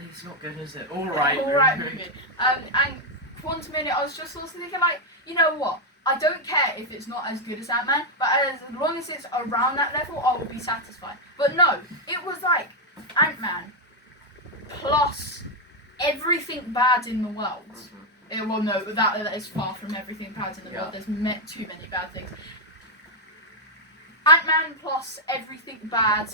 It's not good, is it? Alright. Alright movie. And Quantumania, I was just also thinking like, you know what? I don't care if it's not as good as Ant-Man, but as long as it's around that level, I will be satisfied. But no, it was like Ant-Man plus everything bad in the world. Well, no, that is far from everything bad in the world. There's too many bad things. Ant-Man plus everything bad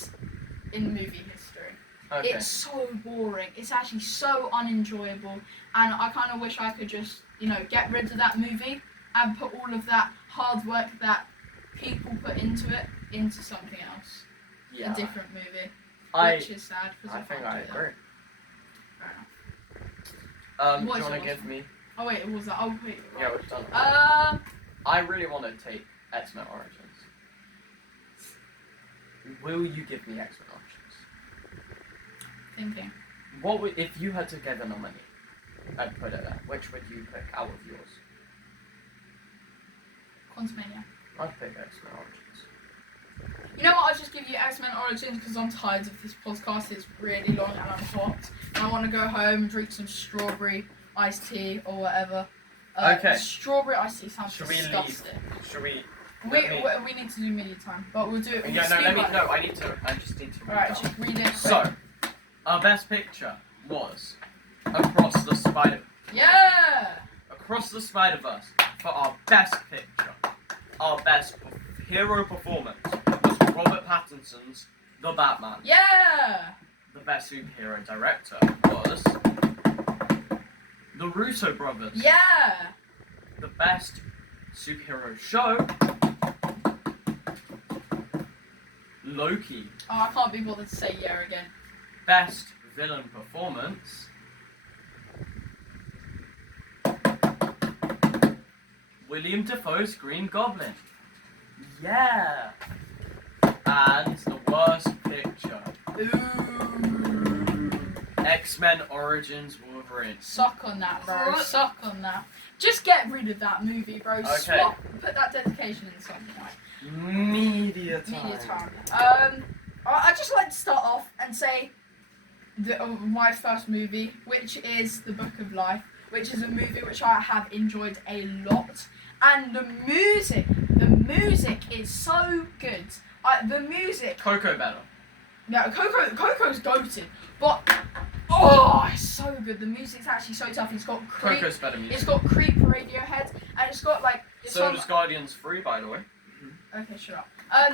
in movie history. Okay. It's so boring. It's actually so unenjoyable, and I kind of wish I could just, get rid of that movie and put all of that hard work that people put into it into something else, a different movie, which is sad because I think I agree. That. Do you want to give me? Oh wait, it was that. Oh wait. Yeah, we've done it. I really want to take X-Men Origins. Will you give me X-Men Origins? Thinking. What would, if you had to give a nominee and put it there, which would you pick out of yours? Quantumania. I'd pick X-Men Origins. You know what? I'll just give you X-Men Origins because I'm tired of this podcast. It's really long and I'm hot. And I want to go home and drink some strawberry iced tea or whatever. Okay. Strawberry iced tea sounds Should we disgusting. Should we? We need to do media time, but we'll do it. Yeah, no, let me. No, I just need to read Alright, that. just read it. So, our best picture was Across the Spider. Yeah. Across the Spider-Verse for our best picture. Our best hero performance was Robert Pattinson's The Batman. Yeah. The best superhero director was the Russo brothers. Yeah. The best superhero show, Loki. Oh, I can't be bothered to say yeah again. Best villain performance, William Dafoe's Green Goblin. Yeah. And the worst picture, Ooh. X-Men Origins Wolverine. Suck on that, bro. Suck on that. Just get rid of that movie, bro. Okay. Swap. Put that dedication in something like Media time. media time. I just like to start off and say my first movie, which is The Book of Life, which is a movie which I have enjoyed a lot, and the music is so good. The music. Coco better. Yeah, Coco's goated, but it's so good. The music's actually so tough. It's got Creep. Coco's better music. It's got Creep Radiohead, and it's got like. So does Guardians 3, by the way. Okay, shut up.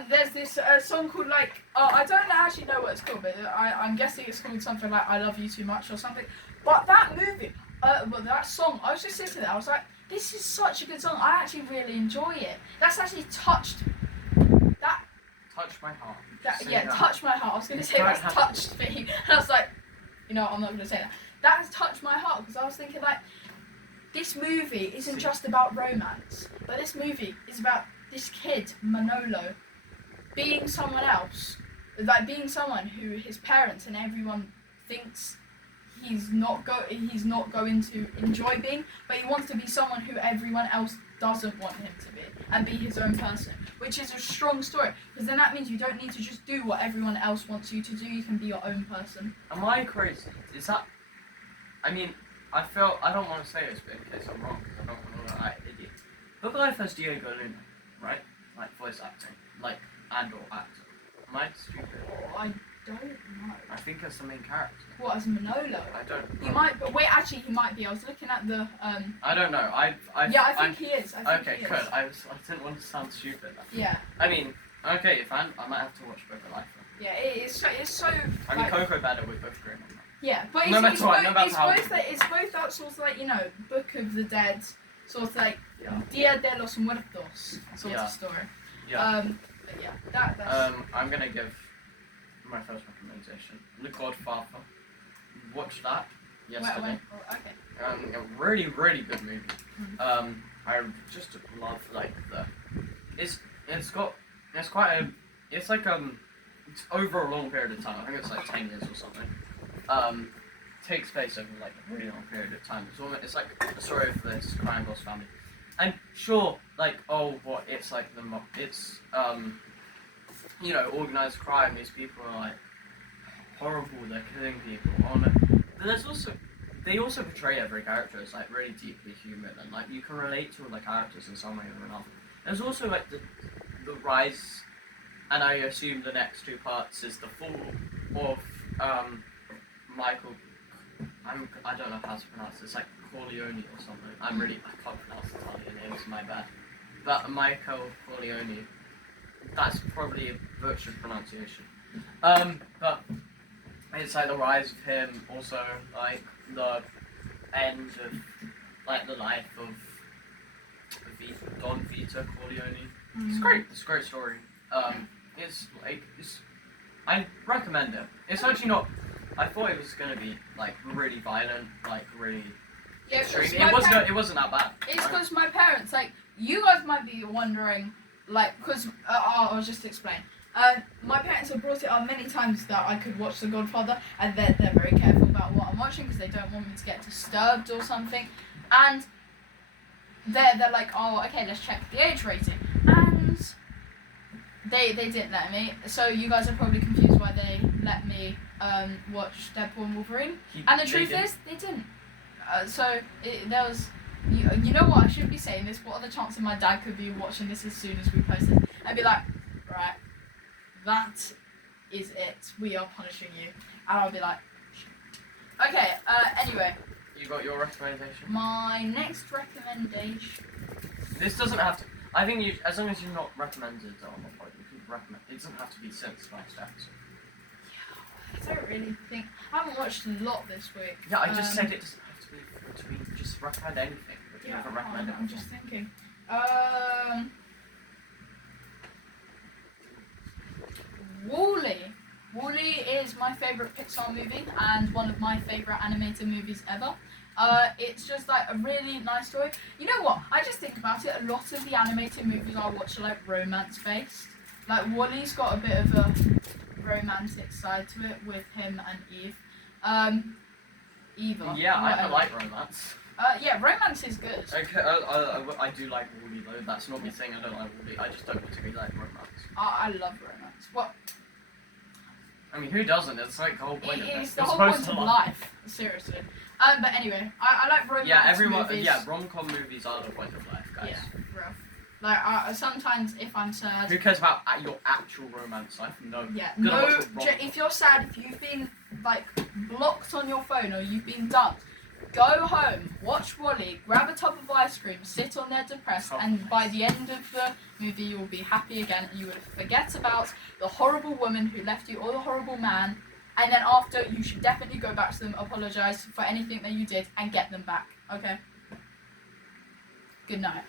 There's this song called I don't actually know what it's called, but I'm guessing it's called something like "I Love You Too Much" or something. But that movie, that song, I was just sitting there. I was like, this is such a good song. I actually really enjoy it. That's actually touched. Touch my heart. Touched my heart. I was gonna say that's touched me. And I was like, I'm not gonna say that. That has touched my heart because I was thinking like, this movie isn't just about romance, but this movie is about this kid Manolo being someone else, like being someone who his parents and everyone thinks he's not going to enjoy being, but he wants to be someone who everyone else doesn't want him to be and be his own person, which is a strong story because then that means you don't need to just do what everyone else wants you to do. You can be your own person. Am I crazy? Is that? I mean, I don't want to say this, but in case I'm wrong, because I don't want to look like an idiot. Book of Life has Diego Luna, right? Like voice acting, and/or actor. Am I stupid? Oh, I don't know. I think that's the main character. What, as Manolo? I don't. He might, but wait, actually, he might be. I was looking at the I don't know. I think he is. I think okay, he is. good. I didn't want to sound stupid. Yeah. I mean, okay, if I might have to watch Book of Life. Then. Yeah, it's so. I mean, Coco better with both green on that. Yeah, but No matter what, no matter it's how- both that sort of Book of the Dead, sort of Yeah. Dia de los Muertos sort Yeah. of story. Yeah. But yeah, that's I'm gonna give my first recommendation. The Godfather. Watched that yesterday. Oh, okay. A really, really good movie. Mhm. I just love like the. It's got it's quite a it's like it's over a long period of time. I think it's like 10 years or something. Takes place over like a really long period of time. It's like the story of this crime boss family. And sure, like it's like it's organized crime. These people are like horrible. They're killing people. But they also portray every character as like really deeply human, and like you can relate to all the characters in some way or another. There's also like the rise, and I assume the next two parts is the fall of Michael. I don't know how to pronounce it. It's like Corleone or something. I can't pronounce Italian names. My bad. But Michael Corleone. That's probably a butchered pronunciation. But it's like the rise of him. Also like the end of like the life of Don Vito Corleone. It's great. It's a great story. I recommend it. It's actually not. I thought it was gonna be like really violent, like really Yeah, extreme. because It wasn't that bad. it's because my parents, like, you guys might be wondering, like, because I'll just explain. My parents have brought it up many times that I could watch The Godfather, and they're very careful about what I'm watching because they don't want me to get disturbed or something. And they're like, oh, okay, let's check the age rating, and they didn't let me. So you guys are probably confused why they let me watch Deadpool and Wolverine. And the truth is, they didn't. There was. You know what? I shouldn't be saying this. What are the chances my dad could be watching this as soon as we post it? I'd be like, right, that is it. We are punishing you. And I'll be like, okay. Anyway. You got your recommendation? My next recommendation. This doesn't have to. I think you, as long as you've not recommended it on the pod, you can recommend. It doesn't have to be since last episode. I don't really think. I haven't watched a lot this week. Yeah, I just said it doesn't have to be. Just recommend anything. But you haven't recommended it. I'm just thinking. Wall-E. Wall-E is my favourite Pixar movie and one of my favourite animated movies ever. It's just like a really nice story. You know what? I just think about it. A lot of the animated movies I watch are like romance based. Like Wall-E's got a bit of a romantic side to it with him and Eve. Eva. Yeah, I like romance. Yeah, romance is good. Okay, I do like Wall-E though. That's not me saying I don't like Wall-E. I just don't particularly like romance. I love romance. What? I mean, who doesn't? It's like the whole point of this. It's the whole point of life. Seriously. But anyway, I like romance movies. Yeah, rom-com movies are the point of life, guys. Yeah, rough. Like, sometimes if I'm sad... Who cares about your actual romance life? No. Yeah, Good no, watch the rom-com. if you're sad, if you've been, like, blocked on your phone or you've been dumped, go home, watch Wall-E, grab a tub of ice cream, sit on there depressed, and by the end of the movie you will be happy again and you will forget about the horrible woman who left you or the horrible man, and then after you should definitely go back to them, apologise for anything that you did and get them back, okay? Good night.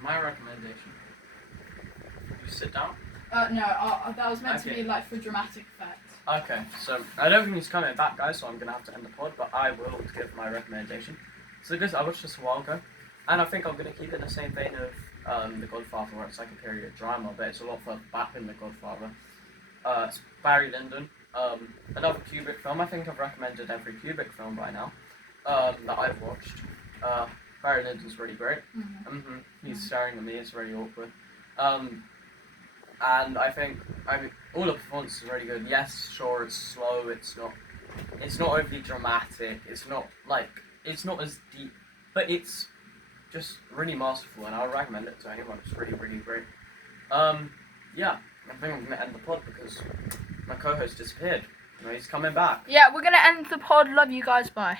My recommendation. You sit down? No, that was meant to be like for dramatic effect. Okay, so I don't think he's coming back, guys, so I'm gonna have to end the pod, but I will give my recommendation. So this I watched this a while ago, and I think I'm gonna keep it in the same vein of The Godfather, where it's like a period drama, but it's a lot further back in The Godfather. It's Barry Lyndon, another Kubrick film. I think I've recommended every Kubrick film by now that I've watched. Barry Lyndon's really great. He's staring at me, it's very awkward. And I think all the performances are really good. Yes, sure, it's slow. It's not overly dramatic. It's not as deep, but it's just really masterful, and I would recommend it to anyone. It's really, really great. Yeah, I think I'm gonna end the pod because my co-host disappeared. He's coming back. Yeah, we're gonna end the pod. Love you guys. Bye.